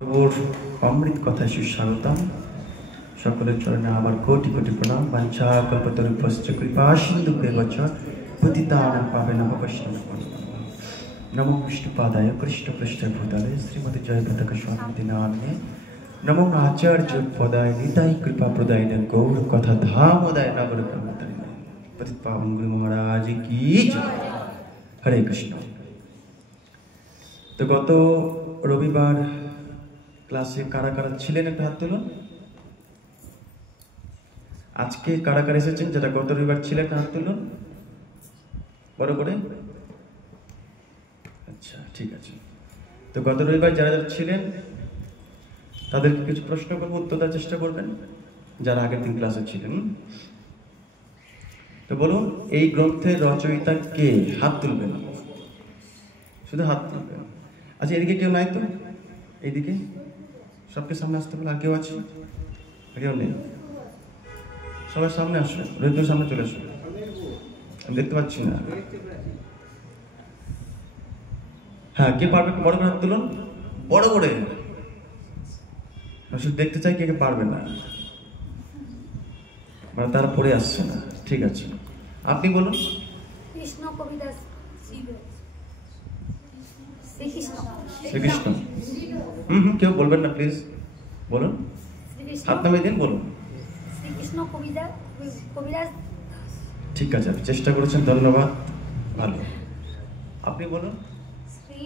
প্রভুর অমৃত কথায় সুস্বাগতম। সকলের চরণে আমার কোটি কোটি প্রণাম। বাঞ্ছা কল্পতরুভ্যশ্চ কৃপা সিন্ধুভ্যেব চ পতিতানাং পাবনাং বৈষ্ণবেভ্যো নমো বিষ্ণুপাদায় কৃষ্ণপৃষ্ঠায় ভূতলে শ্রীমতী জয়পতাকা স্বামী নামে নমো আচার্য পদায় নিতাই কৃপা প্রদায়িনে গৌর কথা ধামোদয় নগর প্রমোদায় পতিত পাবন গুরু মহারাজ কি জয়। হরে কৃষ্ণ। তো গত রবিবার ক্লাসে কারা কারা ছিলেন একটা হাত তুলুন। আজকে কারা কারা এসেছেন যেটা গত রবিবার ছিলেন হাত তুলুন বড় করে। আচ্ছা ঠিক আছে। তো গত রবিবার যারা যারা ছিলেন তাদেরকে কিছু প্রশ্ন করবো, উত্তর দেওয়ার চেষ্টা করবেন যারা আগের দিন ক্লাসে ছিলেন। তো বলুন, এই গ্রন্থের রচয়িতা কে? হাত তুলবেন, শুধু হাত তুলবেন। আচ্ছা এদিকে কেউ নাই তো? এইদিকে সবকে সামনে আসতে বলে। আর কেউ আছে? কেউ নেই? সবার সামনে আসুন, রোহিতের সামনে চলে আসুন। আমি দেখতে পাচ্ছি না। হ্যাঁ, কে পারবে? বড় করে হাত তুলুন, বড় করে। শুধু দেখতে চাই কে কে পারবে না, মানে তারা পড়ে আসছে না। ঠিক আছে, আপনি বলুন। কৃষ্ণ কবিদাস। শ্রীকৃষ্ণ। কেউ বলবেন না প্লিজ, বলুন। হাত নামিয়ে দিন, বলুন। শ্রীকৃষ্ণ কবিদাস। ঠিক আছে, আপনি চেষ্টা করেছেন, ধন্যবাদ, ভালো। আপনি বলুন। শ্রী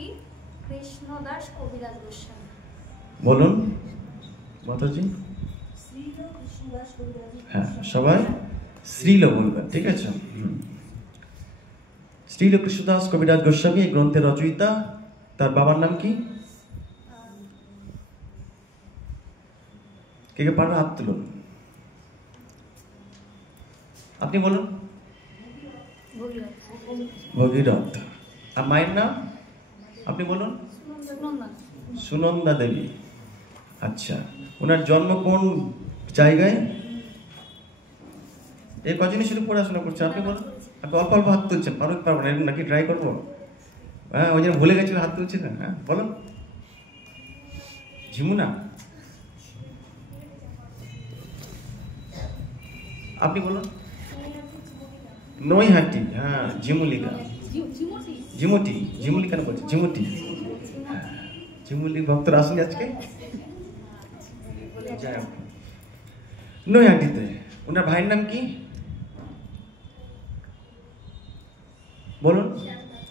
কৃষ্ণদাস কবিরাজ গোস্বামী। বলুন মাতাজি। হ্যাঁ, সবাই শ্রীল বলবেন, ঠিক আছে। শ্রীল কৃষ্ণদাস কবিরাজ গোস্বামী এই গ্রন্থের রচয়িতা। তার বাবার নাম কি? কে কে পারেন হাত তুলুন। আপনি বলুন। ভগীরথ। আর মায়ের নাম আপনি বলুন। সুনন্দা দেবী। আচ্ছা, ওনার জন্ম কোন জায়গায়? এই কজনই শুধু পড়াশোনা করছে। আপনি বলুন। আপনি অল্প অল্প হাত তুলছেন, পারবো না নাকি ট্রাই করবো? হ্যাঁ, ওই জন্য ভুলে গেছিল, হাত তুলছিলেন। হ্যাঁ বলুন। ঝিমুনা। আপনি বলুন। নৈহাটি। হ্যাঁ, ঝিমুলিকা। ঝিমুটি। ঝিমুলি কেন বলছে? ঝিমুটি। ঝিমুলি ভক্তরা আসেনি আজকে? নৈহাটিতে। ওনার ভাইয়ের নাম কি বলুন?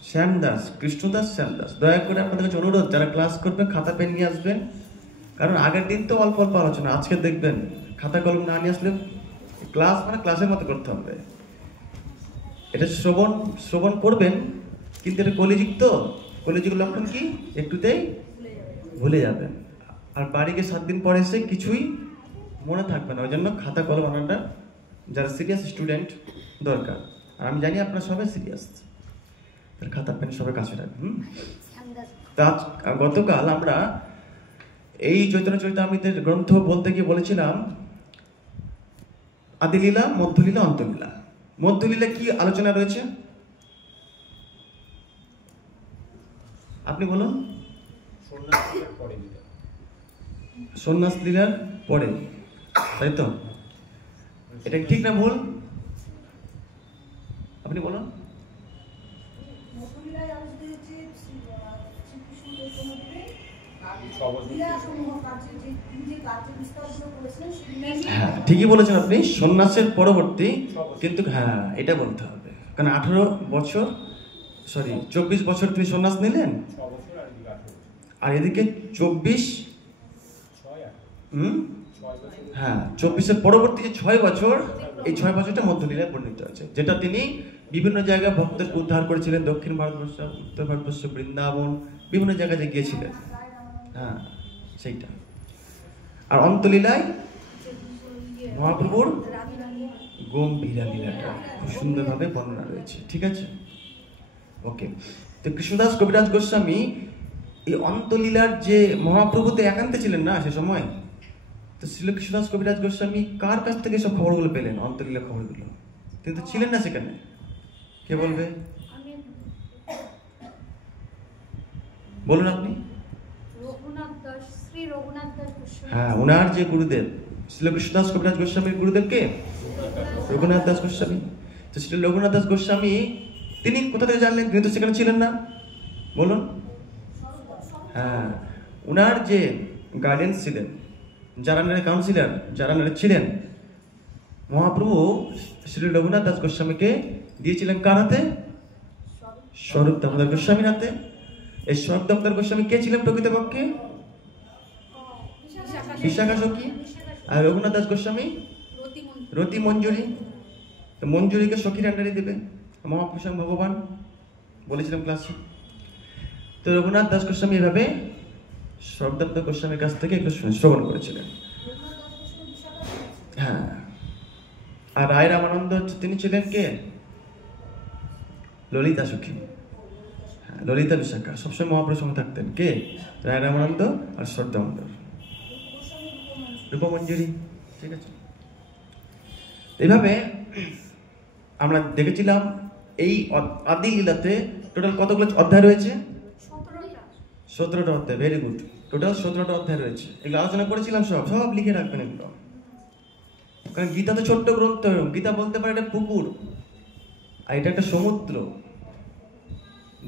শ্যামদাস। কৃষ্ণদাস শ্যামদাস। দয়া করে আপনাদের কাছে অনুরোধ, যারা ক্লাস করবেন খাতা পেন নিয়ে আসবেন, কারণ আগের দিন তো অল্প অল্প আলোচনা, আজকে দেখবেন খাতা কলম না নিয়ে আসলে ক্লাস মানে ক্লাসের মতো করতে হবে। এটা শ্রবণ করবেন, কিন্তু এটা কলিযুগ, তো কলিযুগ লক্ষণ কি? একটুতেই ভুলে যাবেন, আর বাড়ি গিয়ে 7 দিন পরে এসে কিছুই মনে থাকবে না। ওই জন্য খাতা কলম আনাটা যারা সিরিয়াস স্টুডেন্ট দরকার। আর আমি জানি আপনারা সবাই সিরিয়াস, তার খাতা পেন সবাই কাছে রাখবেন। গতকাল আমরা এই চৈতন্য চরিতামৃতের গ্রন্থ বলতে গিয়ে বলেছিলাম আদিলীলা, মধ্যলীলা, অন্তলীলা। মধ্যলীলা কি আলোচনা রয়েছে আপনি বলুন। সন্ন্যাস লীলার পরে, তাই তো? এটা ঠিক না ভুল? আপনি বলুন। হ্যাঁ, ঠিকই বলেছেন আপনি, সন্ন্যাসের পরবর্তী, কিন্তু হ্যাঁ এটা বলতে হবে, কারণ 24 বছর তিনি সন্ন্যাস নিলেন, আর এদিকে 24, হ্যাঁ 24-এর পরবর্তী যে 6 বছর, এই 6 বছরটা মধ্যলীলায় পরিণত হয়েছে, যেটা তিনি বিভিন্ন জায়গায় ভক্তদের উদ্ধার করেছিলেন। দক্ষিণ ভারতবর্ষ, উত্তর ভারতবর্ষ, বৃন্দাবন, বিভিন্ন জায়গায় যে গিয়েছিলেন, হ্যাঁ সেইটা। আর অন্তলীলায় মহাপ্রভুর গম্ভীরা লীলাটা খুব সুন্দরভাবে বর্ণনা রয়েছে, ঠিক আছে। ওকে, তো কৃষ্ণদাস কবিরাজ গোস্বামী এই অন্তলীলার যে মহাপ্রভুতে একান্তে ছিলেন না সে সময়, তো শ্রী কৃষ্ণদাস কবিরাজ গোস্বামী কার কাছ থেকে সব খবরগুলো পেলেন? অন্তলীলা খবরগুলো কিন্তু ছিলেন না সেখানে। কে বলবে? বলুন আপনি। রঘুনাথ দাস শ্রী রঘুনাথ দাস গোস্বামী। হ্যাঁ, ওনার যে গুরুদেব শ্রী কৃষ্ণদাস কবিরাজ গোস্বামীর গুরুদেব কে? রঘুনাথ দাস গোস্বামী। তো শ্রী রঘুনাথ দাস গোস্বামী তিনি কোথা থেকে জানলেন? তিনি তো সেখানে ছিলেন না, বলুন। হ্যাঁ, ওনার যে গার্ডিয়ান ছিলেন, যারা কাউন্সিলর, যারা ছিলেন, মহাপ্রভু শ্রী রঘুনাথ দাস গোস্বামীকে দিয়েছিলেন কার হাতে? স্বরূপ দামোদর গোস্বামীর হাতে। এই স্বরূপ দামোদর গোস্বামী কে ছিলেন প্রকৃতপক্ষে? বিশাখা সখী। আর রঘুনাথ দাস গোস্বামী রতি মঞ্জুরি। তো মঞ্জুরিকে সখীর আন্ডারে দেবে মহাপ্রভু স্বয়ং ভগবান, বলেছিলাম ক্লাসে। তো রঘুনাথ দাস গোস্বামী এভাবে স্বরূপ দামোদর গোস্বামীর কাছ থেকে একটু শ্রবণ করেছিলেন। হ্যাঁ, আর রায় রামানন্দ তিনি ছিলেন কে? ললিতা সখী। হ্যাঁ, ললিতা বিশাখা সবসময় মহাপ্রভুর সঙ্গে থাকতেন। কে? রায় রামানন্দ আর স্বরূপ দামোদর। রূপমঞ্জুরি। ঠিক আছে, এইভাবে আমরা দেখেছিলাম এই আদি লীলাতে টোটাল কতগুলো অধ্যায় রয়েছে? 17টা অধ্যায়। ভেরি গুড, টোটাল 17টা অধ্যায় রয়েছে। এগুলো আলোচনা করেছিলাম, সব সব লিখে রাখবেন এগুলো। কারণ গীতা তো ছোট্ট গ্রন্থ, গীতা বলতে পারে এটা পুকুর আর এটা একটা সমুদ্র।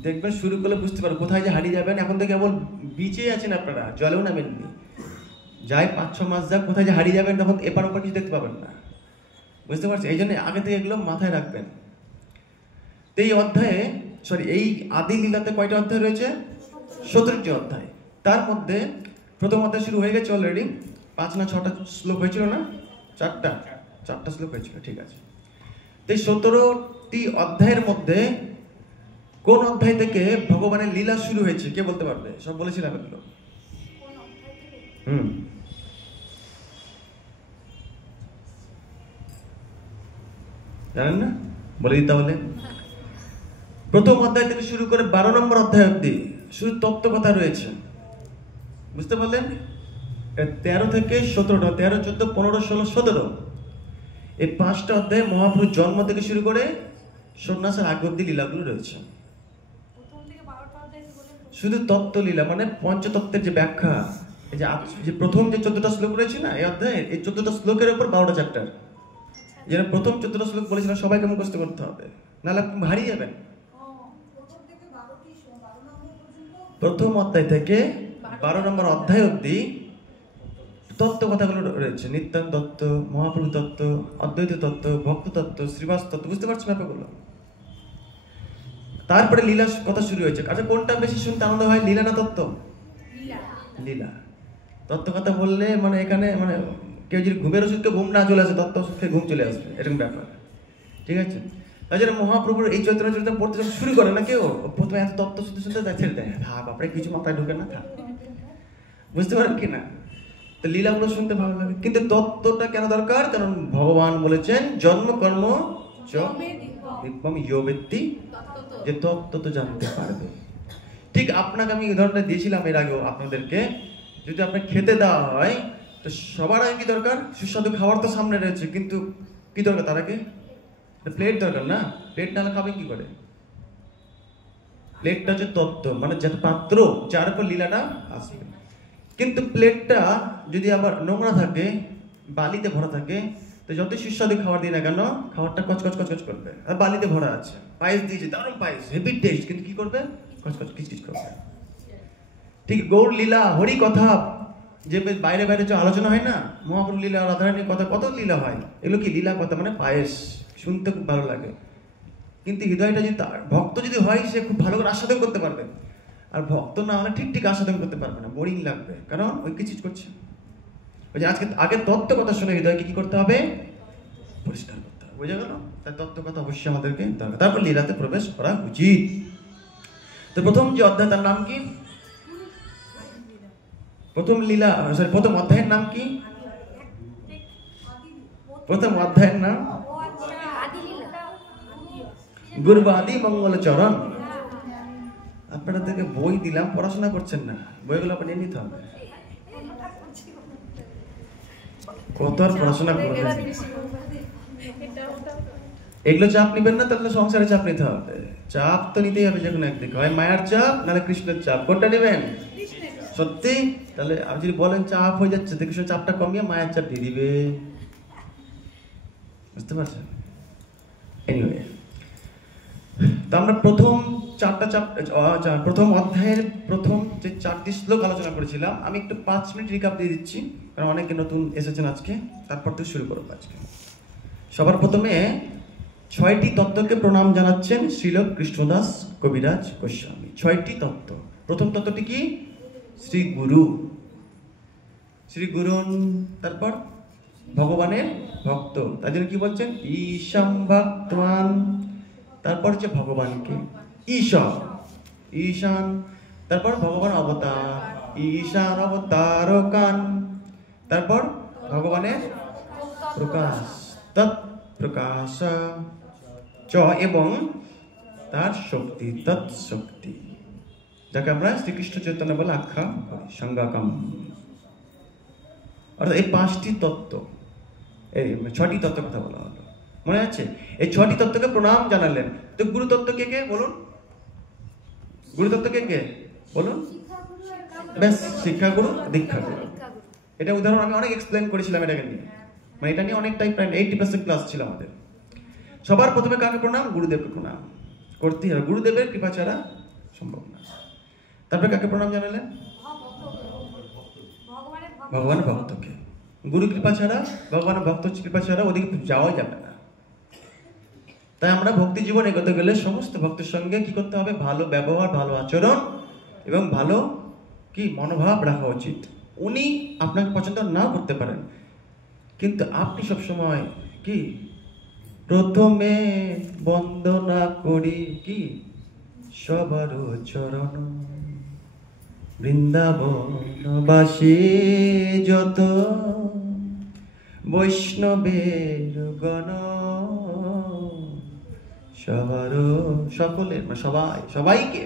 দেখবেন শুরু করলে বুঝতে পারবেন কোথায় যে হারিয়ে যাবেন। এখন তো কেবল বিচে আছেন আপনারা, জলেও নামেননি। যাই 5-6 মাস যাক, কোথায় যে হারিয়ে যাবেন তখন এপার ওপার কিছু দেখতে পাবেন না, বুঝতে পারছি। এই জন্য আগে থেকে এগুলো মাথায় রাখবেন। তো এই অধ্যায়ে এই আদি লীলাতে কয়টা অধ্যায় রয়েছে? 17টি অধ্যায়। তার মধ্যে প্রথম অধ্যায় শুরু হয়ে গেছে অলরেডি। 5 না 6টা শ্লোক হয়েছিল না? 4টা শ্লোক হয়েছিল, ঠিক আছে। তো এই 17টি অধ্যায়ের মধ্যে কোন অধ্যায় থেকে ভগবানের লীলা শুরু হয়েছে কে বলতে পারবে? সব বলেছিলাম এগুলো। জানেন না? বলে দিই তাহলে। প্রথম অধ্যায় থেকে শুরু করে 12 নম্বর অধ্যায় অব্দি শুধু তত্ত্ব কথা রয়েছে, বুঝতে পারলেন? 13 থেকে 17টা, 13, 14, 15, 16, 17 এই 5টা অধ্যায়ে মহাপ্রভুর জন্ম থেকে শুরু করে সন্ন্যাসের আগ অব্দি লীলাগুলো রয়েছে। শুধু তত্ত্ব লীলা, মানে পঞ্চতত্ত্বের যে ব্যাখ্যা। এই যে প্রথম যে 14টা শ্লোক রয়েছে না এই অধ্যায়ে, এই 14টা শ্লোকের উপর 12টা চ্যাপ্টার। যেটা প্রথম 14টা শ্লোক বলেছিলাম সবাইকে মুখস্থ করতে হবে, নাহলে আপনি হারিয়ে যাবেন। প্রথম অধ্যায় থেকে 12 নম্বর অধ্যায় অব্দি তত্ত্ব কথাগুলো রয়েছে। নিত্যানন্দ তত্ত্ব, মহাপ্রভু তত্ত্ব, অদ্বৈত তত্ত্ব, ভক্ত তত্ত্ব, শ্রীবাস তত্ত্ব, বুঝতে পারছেন ব্যাপারগুলো? তারপরে লীলা কথা শুরু হয়েছে। আচ্ছা, কোনটা বেশি শুনতে আনন্দ হয়, লীলা না তত্ত্ব? লীলা। তত্ত্ব কথা বললে মানে এখানে মানে কেউ যদি ঘুমের ওষুধকে ঘুম না চলে আসে, তত্ত্ব ওষুধ খেয়ে ঘুম চলে আসবে, এরকম ব্যাপার। ঠিক আছে, তাই জন্য মহাপ্রভুর এই চৈতন্য চরিতামৃত পড়তে যখন শুরু করে না কেউ, প্রথমে এত তত্ত্ব শুনতে শুনতে ছেড়ে দেয়, থাক বাপরে কিছু মাথায় ঢুকে না, থাক। বুঝতে পারেন কি না? তো লীলাগুলো শুনতে ভালো লাগে, কিন্তু তত্ত্বটা কেন দরকার? কারণ ভগবান বলেছেন জন্ম কর্ম চ দিব্যম ইয়ো বেত্তি, যে তত্ত্ব তো জানতে পারবে। ঠিক আপনাকে আমি উদাহরণটা দিয়েছিলাম এর আগেও আপনাদেরকে। যদি আপনাকে খেতে দেওয়া হয় তো সবার আগে কি দরকার? সুস্বাদু খাবার তো সামনে রয়েছে, কিন্তু কি দরকার তার আগে? প্লেট দরকার না? প্লেট না হলে খাবেন কি করে? প্লেটটা হচ্ছে তত্ত্ব, মানে যাতে পাত্র যার উপর লীলাটা আসবে। কিন্তু প্লেটটা যদি আবার নোংরা থাকে, বালিতে ভরা থাকে, তো যত সুস্বাদু খাবার দিই না কেন খাবারটা কচকচ কচকচ করবে। আর বালিতে ভরা আছে, পায়েস দিয়েছে, দারুণ পায়েস, হেভি টেস্ট, কিন্তু কি করবে? কচকচ কিচকিচ করবে। ঠিক গৌর লীলা, হরি কথা, যে বাইরে বাইরে যে আলোচনা হয় না, মহাপ্রভু লীলা, রাধারানীর কথা, কত লীলা হয়, এগুলো কি লীলা কথা? মানে পায়েস, শুনতে খুব ভালো লাগে। কিন্তু হৃদয়টা যদি ভক্ত যদি হয়, সে খুব ভালো করে আস্বাদন করতে পারবে। আর ভক্ত না হলে ঠিক আস্বাদন করতে পারবে না, বোরিং লাগবে, কারণ ওই কিচিচ করছে। ওই যে আজকে আগে তত্ত্ব কথা শুনে হৃদয়কে কি করতে হবে? পরিষ্কার করতে হবে, বুঝে গেল? তাই তত্ত্ব কথা অবশ্যই আমাদেরকে দরকার, তারপর লীলাতে প্রবেশ করা উচিত। তো প্রথম যে অধ্যায় তার নাম কি? প্রথম অধ্যায়ের নাম কি? প্রথম অধ্যায়ের নাম গুরবাদি মঙ্গল চরণ। আপনারা থেকে বই দিলাম, পড়াশোনা করছেন না, বইগুলো আপনি নিয়ে নিতে হবে। কত আর পড়াশোনা করবেন? এগুলো চাপ নিবেন না, তাহলে সংসারে চাপ নিতে হবে। চাপ তো নিতেই হবে, যে কোনো একদিকে, হয় মায়ার চাপ নাহলে কৃষ্ণের চাপ। কোনটা নেবেন? সত্যি? তাহলে আপনি যদি বলেন চাপ হয়ে যাচ্ছে, দেখে চাপটা কমিয়ে মায়ের চাপ দিয়ে দিবে। বুঝতে পারছেন? এনিওয়ে, তো আমরা প্রথম প্রথম অধ্যায়ের প্রথম যে 4টি শ্লোক আলোচনা করেছিলাম, আমি একটু 5 মিনিট রিকাপ দিয়ে দিচ্ছি, কারণ অনেকে নতুন এসেছেন আজকে। তারপর তো শুরু করবো আজকে। সবার প্রথমে 6টি তত্ত্বকে প্রণাম জানাচ্ছেন শ্রীল কৃষ্ণদাস কবিরাজ গোস্বামী। 6টি তত্ত্ব। প্রথম তত্ত্বটি কি? শ্রী গুরু, শ্রী গুরুন, তারপর ভগবানের ভক্ত, তাই জন্য কি বলছেন? ঈশাম ভক্তবান। তারপর হচ্ছে ভগবানকে ঈশ্বর, ঈশান। তারপর ভগবান অবতার, ঈশান অবতারকান। তারপর ভগবানের প্রকাশ, তৎ প্রকাশ চ, এবং তার শক্তি, তৎ শক্তি, যাকে আমরা শ্রীকৃষ্ণ চৈতন্য বলে আখ্যা করি, সংজ্ঞাকাম। অর্থাৎ এই 5টি তত্ত্ব, এই 6টি তত্ত্বের কথা বলা হলো, মনে আছে? এই 6টি তত্ত্বকে প্রণাম জানালেন। তো গুরু তত্ত্ব কে কে বলুন? গুরু তত্ত্ব কে কে বলুন? ব্যাস, শিক্ষা গুরু, দীক্ষা গুরু। এটা উদাহরণ আমি অনেক এক্সপ্লেন করেছিলাম এটাকে নিয়ে, মানে এটা নিয়ে অনেকটাই, প্রায় 80% ক্লাস ছিল আমাদের। সবার প্রথমে কাকে প্রণাম? গুরুদেবকে প্রণাম করতেই হবে, গুরুদেবের কৃপা ছাড়া সম্ভব না। তারপরে কাকে প্রণাম জানালেন? ভগবানের ভক্তকে। গুরু কৃপা ছাড়া, ভগবানের ভক্ত কৃপা ছাড়া ওদিকে যাওয়া যাবে না। তাই আমরা ভক্তি জীবন এগোতে গেলে সমস্ত ভক্তের সঙ্গে কি করতে হবে? ভালো ব্যবহার, ভালো আচরণ এবং ভালো কি মনোভাব রাখা উচিত। উনি আপনাকে পছন্দ নাও করতে পারেন, কিন্তু আপনি সবসময় কি প্রথমে বন্দনা করি কি সবার চরণ, বৃন্দাবনবাসী যত বৈষ্ণবের গণ, সবার সকলের, সবাইকে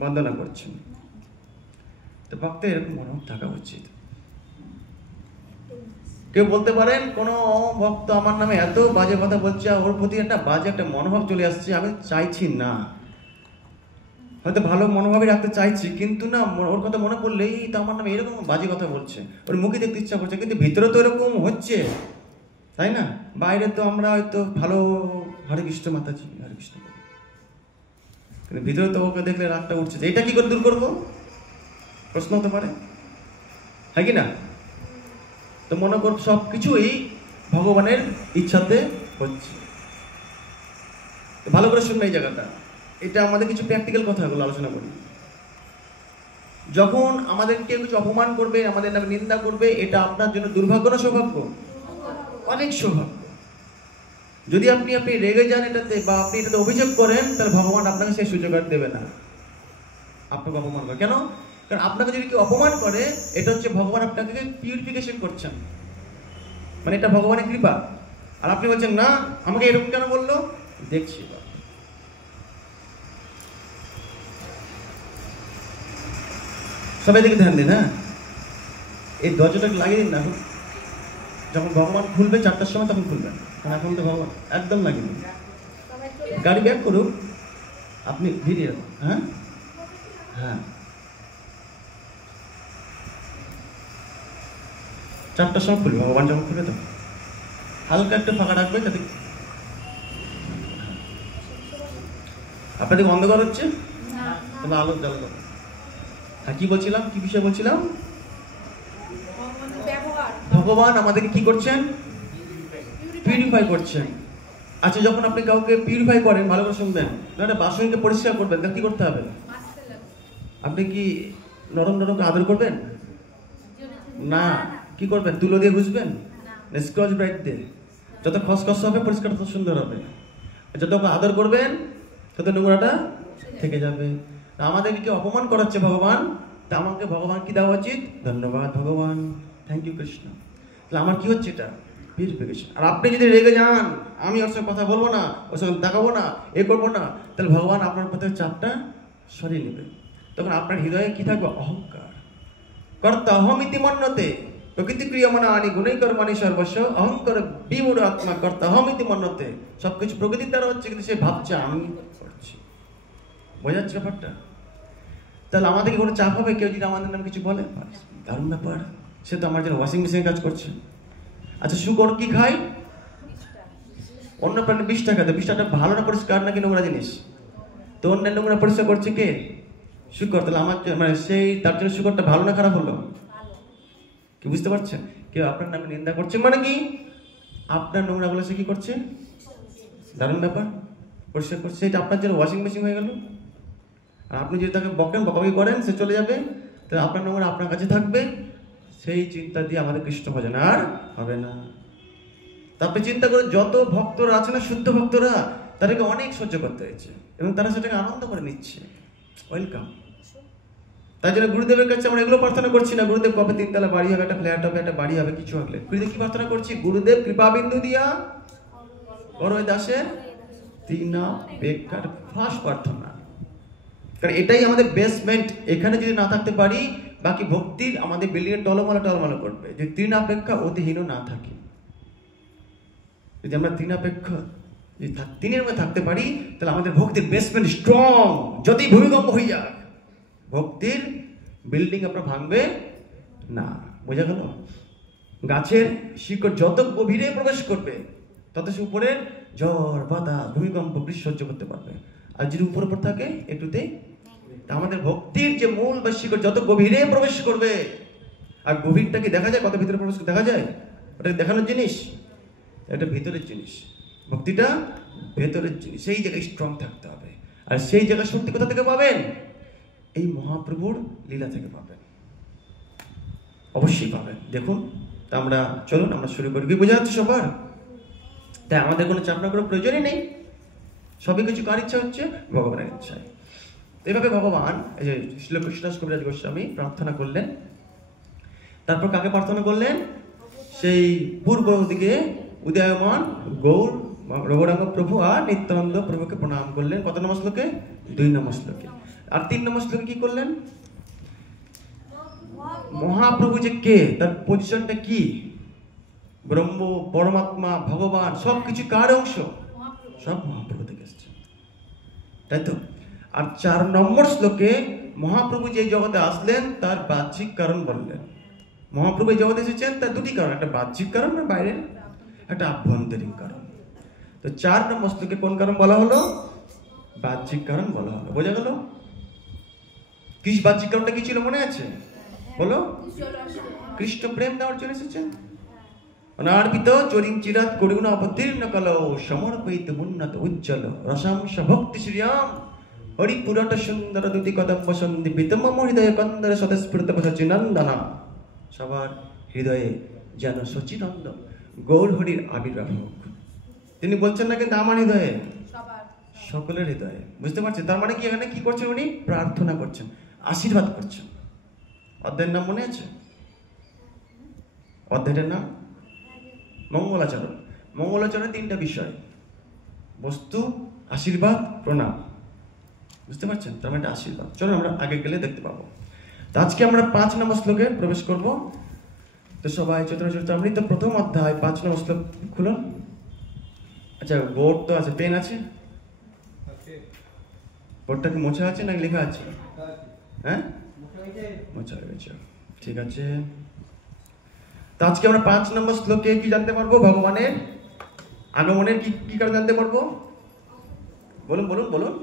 বন্দনা করছেন। তো ভক্তের এরকম মনোভাব থাকা উচিত। কেউ বলতে পারেন কোন ভক্ত আমার নামে এত বাজে কথা বলছে, ওর প্রতি একটা বাজে একটা মনোভাব চলে আসছে, আমি চাইছি না, হয়তো ভালো মনোভাবই রাখতে চাইছি, কিন্তু না ওর কথা মনে পড়লেই তো আমার নামে এরকম বাজে কথা বলছে, ওর মুখে দেখতে ইচ্ছা করছে, কিন্তু ভিতরে তো এরকম হচ্ছে, তাই না? বাইরে তো আমরা হয়তো ভালো হরে কৃষ্ণ মাতাজি, হরে কৃষ্ণ, কিন্তু ভিতরে তো ওকে দেখলে রাগটা উঠছে। এটা কি করে দূর করবো? প্রশ্ন হতে পারে, হ্যাঁ কি না? তো মনে কর সবকিছুই ভগবানের ইচ্ছাতে হচ্ছে। ভালো করে শুনবে এই জায়গাটা, এটা আমাদের কিছু প্র্যাকটিক্যাল কথাগুলো আলোচনা করি। যখন আমাদের কেউ কিছু অপমান করবে, আমাদের নামে নিন্দা করবে, এটা আপনার জন্য দুর্ভাগ্য না সৌভাগ্য? অনেক সৌভাগ্য। যদি আপনি রেগে যান এটাতে, বা আপনি এটাতে অভিযোগ করেন, তাহলে ভগবান আপনাকে সেই সুযোগ আর দেবে না আপনাকে অপমান করে। কেন? কারণ আপনাকে যদি কেউ অপমান করে, এটা হচ্ছে ভগবান আপনাকে পিউরিফিকেশন করছেন, মানে এটা ভগবানের কৃপা। আর আপনি বলছেন না, আমাকে এরকম কেন বললো, দেখছি। সবাই দিকে ধ্যান দিন। হ্যাঁ, এই দরজাটাকে লাগিয়ে দিন না, এখন যখন ভগবান খুলবে 4টার সময় তখন খুলবেন, কারণ এখন তো ভগবান একদম লাগিয়ে দিন। গাড়ি ব্যাক করুন, আপনি ধীরে রাখুন। হ্যাঁ হ্যাঁ, 4টার সময় খুলবে, ভগবান যখন খুলবে তখন হালকা একটু ফাঁকা রাখবে, যাতে আপনাদের অন্ধকার হচ্ছে, তবে আলো জ্বালানো। হ্যাঁ, কি বলছিলাম, কি বিষয় বলছিলাম? ভগবান আমাদেরকে কি করছেন? পিউরিফাই করছেন। আচ্ছা, যখন আপনি কাউকে পিউরিফাই করেন, ভালো করে শুনবেন, একটা বাসনকে পরিষ্কার করবেন, তাহলে কি করতে হবে? আপনি কি নরম নরম আদর করবেন না? কি করবেন? তুলো দিয়ে ঘুষবেন, স্কচ ব্রাইট দিয়ে। যত খসখস হবে পরিষ্কার তত সুন্দর হবে। যত আদর করবেন তত নোংরাটা থেকে যাবে। আমাদেরকে কি অপমান করাচ্ছে ভগবান, তা আমাকে ভগবান কি দেওয়া উচিত? ধন্যবাদ ভগবান, থ্যাংক ইউ কৃষ্ণ। তাহলে আমার কি হচ্ছে? এটা পিউরিফিকেশন। আর আপনি যদি রেগে যান, আমি ওর সঙ্গে কথা বলবো না, ওর সঙ্গে তাকাবো না, এ করবো না, তাহলে ভগবান আপনার প্রতি চাপটা সরিয়ে নেবে। তখন আপনার হৃদয়ে কি থাকবে? অহংকার। কর্তা অহমিতি মন্যতে প্রকৃতি ক্রিয়মানা আনি গুণই কর্মানি সর্বস্ব অহংকার বিমূঢ় আত্মা কর্তা অহমিতি মন্যতে। সবকিছু প্রকৃতির দ্বারা হচ্ছে, কিন্তু সে ভাবছে আমি করছি। বোঝা যাচ্ছে ব্যাপারটা? তাহলে আমাদেরকে কোনো চাপ হবে কেউ যদি আমাদের নাম কিছু বলে? দারুণ ব্যাপার, সে তো আমার জন্য ওয়াশিং মেশিনে কাজ করছে। আচ্ছা, শুকর কি খায়? অন্য প্রাণী 20 টাকা, তো 20 টাকা ভালো না পরিষ্কার নাকি নোংরা জিনিস? তো অন্যান্য নোংরা পরিষ্কার করছে কে? শুকর। তাহলে আমার মানে সেই তার জন্য শুকরটা ভালো না খারাপ হলো? কি বুঝতে পারছেন? কেউ আপনার নামে নিন্দা করছে মানে কি আপনার নোংরা গুলো সে কি করছে? দারুণ ব্যাপার, পরিষ্কার করছে। এটা আপনার জন্য ওয়াশিং মেশিন হয়ে গেল। আর আপনি যদি তাকে বকেন, বকাবকি করেন, সে চলে যাবে, তাহলে আপনার নোংরা আপনার কাছে থাকবে। সেই চিন্তা দিয়ে আমাদের কৃষ্ণ ভজন আর হবে না। তারপরে চিন্তা করে যত ভক্তরা আছে না, শুদ্ধ ভক্তরা, তাদেরকে অনেক সহ্য করতে হয়েছে এবং তারা সেটাকে আনন্দ করে নিচ্ছে। ওয়েলকাম। তাই জন্য গুরুদেবের কাছে আমরা এগুলো প্রার্থনা করছি না গুরুদেব কবে 3 তলা বাড়ি হবে, একটা ফ্ল্যাট হবে, একটা বাড়ি হবে, কিছু হবে। গুরুদেব কি প্রার্থনা করছি? গুরুদেব কৃপা বিন্দু দিয়া করো দাসের তিনা বেকার। ফার্স্ট প্রার্থনা, কারণ এটাই আমাদের বেসমেন্ট। এখানে যদি না থাকতে পারি, বাকি ভক্তির আমাদের বিল্ডিং এর টলমলা টলমলা করবে। যদি তৃণাপেক্ষা অতিহীন না থাকে, যদি আমরা তৃণাপেক্ষা তিনের মধ্যে থাকতে পারি, তাহলে আমাদের ভক্তির বেসমেন্ট স্ট্রং। যদি ভূমিকম্প হয়ে যায়, ভক্তির বিল্ডিং আপনার ভাঙবে না। বোঝা গেল? গাছের শিকড় যত গভীরে প্রবেশ করবে, তত সে উপরে ঝড়, বাতাস, ভূমিকম্প, বৃষ্টি সহ্য করতে পারবে। আর যদি উপর উপর থাকে একটুতে, আমাদের ভক্তির যে মূল বা শিকড় যত গভীরে প্রবেশ করবে, আর গভীরটা কি দেখা যায়? কত ভিতরে প্রবেশ দেখা যায়? ওটা দেখানোর জিনিস? এটা ভিতরের জিনিস। ভক্তিটা ভেতরের জিনিস। সেই জায়গায় স্ট্রং থাকতে হবে। আর সেই জায়গায় শক্তি কোথা থেকে পাবেন? এই মহাপ্রভুর লীলা থেকে পাবেন, অবশ্যই পাবেন। দেখুন, তা আমরা চলুন আমরা শুরু করি। কি বোঝা যাচ্ছে সবার? তাই আমাদের কোনো চাপ নেওয়ার কোনো প্রয়োজনই নেই। সবই কিছু কার ইচ্ছা হচ্ছে? ভগবানের ইচ্ছায়। এইভাবে ভগবান এই যে শ্রী কৃষ্ণদাস কবিরাজ গোস্বামী প্রার্থনা করলেন। তারপর কাকে প্রার্থনা করলেন? সেই পূর্ব দিকে উদয়মান গৌর রঘুরাঙ্গ প্রভু আর নিত্যানন্দ প্রভুকে প্রণাম করলেন। কত নম্বর শ্লোকে? 2 নম্বর শ্লোকে। আর 3 নম্বর শ্লোকে কি করলেন? মহাপ্রভু যে কে, তার পজিশনটা কি? ব্রহ্ম, পরমাত্মা, ভগবান সবকিছু কার অংশ? সব মহাপ্রভু থেকে এসছে, তাই তো? আর 4 নম্বর শ্লোকে মহাপ্রভু যে জগতে আসলেন তার বাহ্যিক কারণ বললেন। মহাপ্রভু এই জগতে এসেছেন তার 2টি কারণ, একটা বাহ্যিক কারণ আর বাইরের একটা আভ্যন্তরীণ কারণ। তো 4 নম্বর শ্লোকে কোন কারণ বলা হলো? বাহ্যিক কারণ বলা হলো। বোঝা গেল? কি বাহ্যিক কারণটা কি ছিল মনে আছে? বলো। কৃষ্ণ প্রেম দেওয়ার জন্য এসেছেন। অনার্পিত চরিং চিরাত করুণ অবতীর্ণ কালো সমর্পিত উন্নত উজ্জ্বল রসাংশ ভক্তি শ্রীরাম হরিপুরট সুন্দর দুতি কদম্ব সন্দীপিত মম হৃদয় কন্দর সদস্ফূর্ত সচিনন্দনা। সবার হৃদয়ে যেন সচিনন্দন গৌর হরির আবির্ভাব হোক। তিনি বলছেন না কিন্তু আমার হৃদয়ে, সকলের হৃদয়ে। বুঝতে পারছেন? তার মানে কি এখানে কি করছেন? উনি প্রার্থনা করছেন, আশীর্বাদ করছেন। অধ্যায়ের নাম মনে আছে? অধ্যায়ের নাম মঙ্গলাচরণ। মঙ্গলাচরণে 3টা বিষয়: বস্তু, আশীর্বাদ, প্রণাম। বুঝতে পারছেন? তার মানে আশীর্বাদ। চলো আমরা আগে গেলে দেখতে পাবো। তো আজকে আমরা 5 নম্বর শ্লোকে প্রবেশ করব। তো সবাই চৈতন্য চরিতামৃত প্রথম অধ্যায় 5 নম্বর শ্লোক খুলুন। আচ্ছা, বোর্ড তো আছে, পেন আছে? বোর্ডটা কি মোছা আছে না লেখা আছে? হ্যাঁ, মোছা হয়ে গেছে। ঠিক আছে। তো আজকে আমরা 5 নম্বর শ্লোকে কি জানতে পারবো? ভগবানের আগমনের কি কারণ জানতে পারবো? বলুন বলুন বলুন।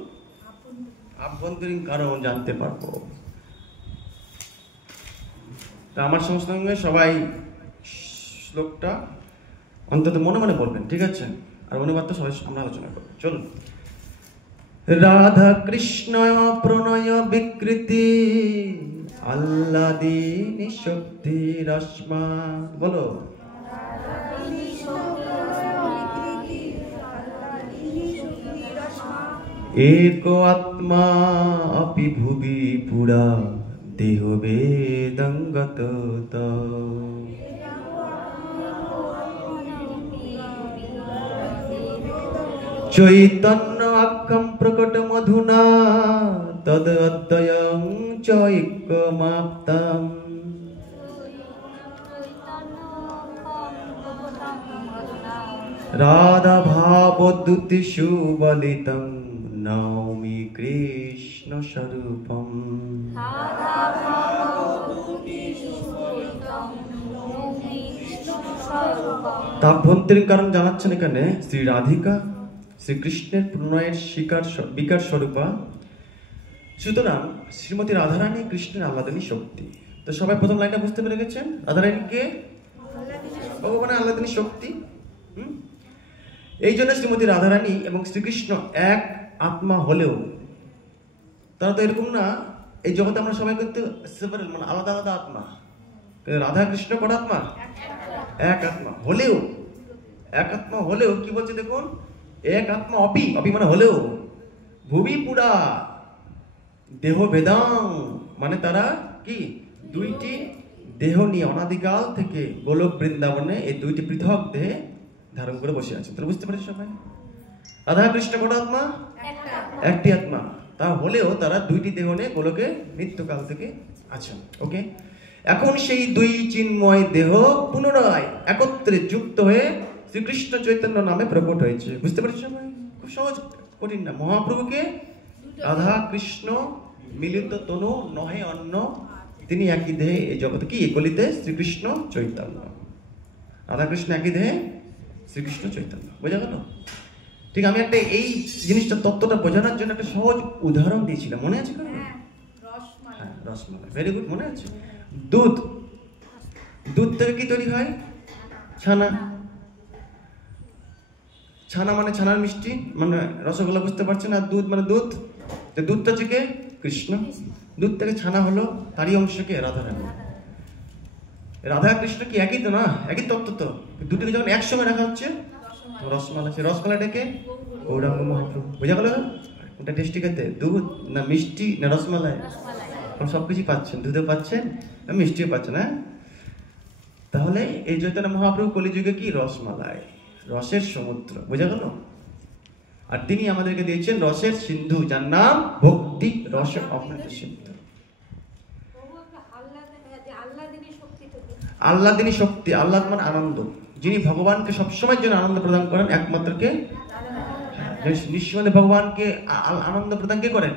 আভ্যন্তরীণ কারণ জানতে পারবো। তা আমার সঙ্গে সবাই শ্লোকটা অন্তত মনে মনে বলবেন, ঠিক আছে? আর অনুবাদ তো সবাই আমরা আলোচনা করবো। চলুন। রাধা কৃষ্ণ প্রণয় বিকৃতি আল্লাদিনী শক্তি রশ্মা। বলো। এক আত্মা অপি ভুবি পুরা দেহ বেদঙ্গত। চৈতন্য আখ্যম প্রকট মধুনা তদ অদ্বয়ং চৈকমাপ্তম। রাধা ভাবদ্যুতি সুবলিতং নৌমি কৃষ্ণ স্বরূপম। রাধা ভগবতী সুচরিতং নৌমি কৃষ্ণ স্বরূপম। তাভ্যন্তরীণ কারণ জানাচ্ছেন এখানে শ্রী রাধিকা শ্রীকৃষ্ণের প্রণয়ের বিকার স্বরূপা। সুতরাং শ্রীমতী রাধারানী কৃষ্ণের আহ্লাদিনী শক্তি। তো সবাই প্রথম লাইনটা বুঝতে পেরে গেছেন? রাধারানী কে? ভগবানের আহ্লাদিনী শক্তি। এই জন্য শ্রীমতী রাধারানী এবং শ্রীকৃষ্ণ এক আত্মা হলেও তারা তো এরকম না, এই জগতে আমরা সবাই কিন্তু সেপারেট, মানে আলাদা আলাদা আত্মা। রাধা কৃষ্ণ কোন আত্মা? এক আত্মা হলেও, এক আত্মা হলেও কি বলছে দেখুন, এক আত্মা অপি, অপি মানে হলেও, ভুবি পুরা দেহ বেদাং, মানে তারা কি দুইটি দেহ নিয়ে অনাদিকাল থেকে গোলক বৃন্দাবনে এই দুইটি পৃথক দেহে ধারণ করে বসে আছে। তাহলে বুঝতে পারছি সবাই রাধা কৃষ্ণ কোন আত্মা? একটি আত্মা। তা হলেও তারা দুইটি দেহ নিয়ে গোলকে নিত্যকাল থেকে আছেন। ওকে, এখন সেই দুই চিন্ময় দেহ পুনরায় একত্রে যুক্ত হয়ে শ্রীকৃষ্ণ চৈতন্য নামে প্রকট হয়েছে। বুঝতে পারছি সবাই? খুব সহজ, কঠিন না। মহাপ্রভুকে রাধা কৃষ্ণ মিলিত তনু নহে অন্য, তিনি একই দেহে এই জগতে কি কলিতে শ্রীকৃষ্ণ চৈতন্য। রাধা কৃষ্ণ একই দেহে শ্রীকৃষ্ণ চৈতন্য। বোঝা গেল? ঠিক, আমি একটা এই জিনিসটা তত্ত্বটা বোঝানোর জন্য একটা সহজ উদাহরণ দিয়েছিলাম, মনে আছে? হ্যাঁ, রসমালাই। ভেরি গুড, মনে আছে। দুধ, দুধ থেকে কি তৈরি হয়? ছানা। ছানা মানে ছানার মিষ্টি, মানে রসগোল্লা, বুঝতে পারছেন? আর দুধ মানে দুধ। দুধটা থেকে কৃষ্ণ, দুধ থেকে ছানা হলো, তারই অংশকে রাধারানী। রাধা কৃষ্ণ কি একই তো না? একই তত্ত্ব তো। দুটোকে যখন একসঙ্গে রাখা হচ্ছে রসমালাই, সেই রসমালাইটাকে গৌরাঙ্গ মহাপ্রভু। বোঝা গেল? ওটা টেস্টি খেতে, দুধ না মিষ্টি না রসমালাই? সবকিছু পাচ্ছেন, দুধও পাচ্ছেন, মিষ্টিও পাচ্ছেন। হ্যাঁ, তাহলে এই চৈতন্য মহাপ্রভু কলিযুগে কি রসমালাই, রসের সমুদ্র। বোঝা গেল? আর তিনি আমাদেরকে দিয়েছেন রসের সিন্ধু, যার নাম ভক্তি রস অমৃত সিন্ধু। আহ্লাদিনী শক্তি, আহ্লাদ মানে আনন্দ। যিনি ভগবানকে সবসময়ের জন্য আনন্দ প্রদান করেন, একমাত্র কে? নিঃসন্দেহে ভগবানকে আনন্দ প্রদান কে করেন?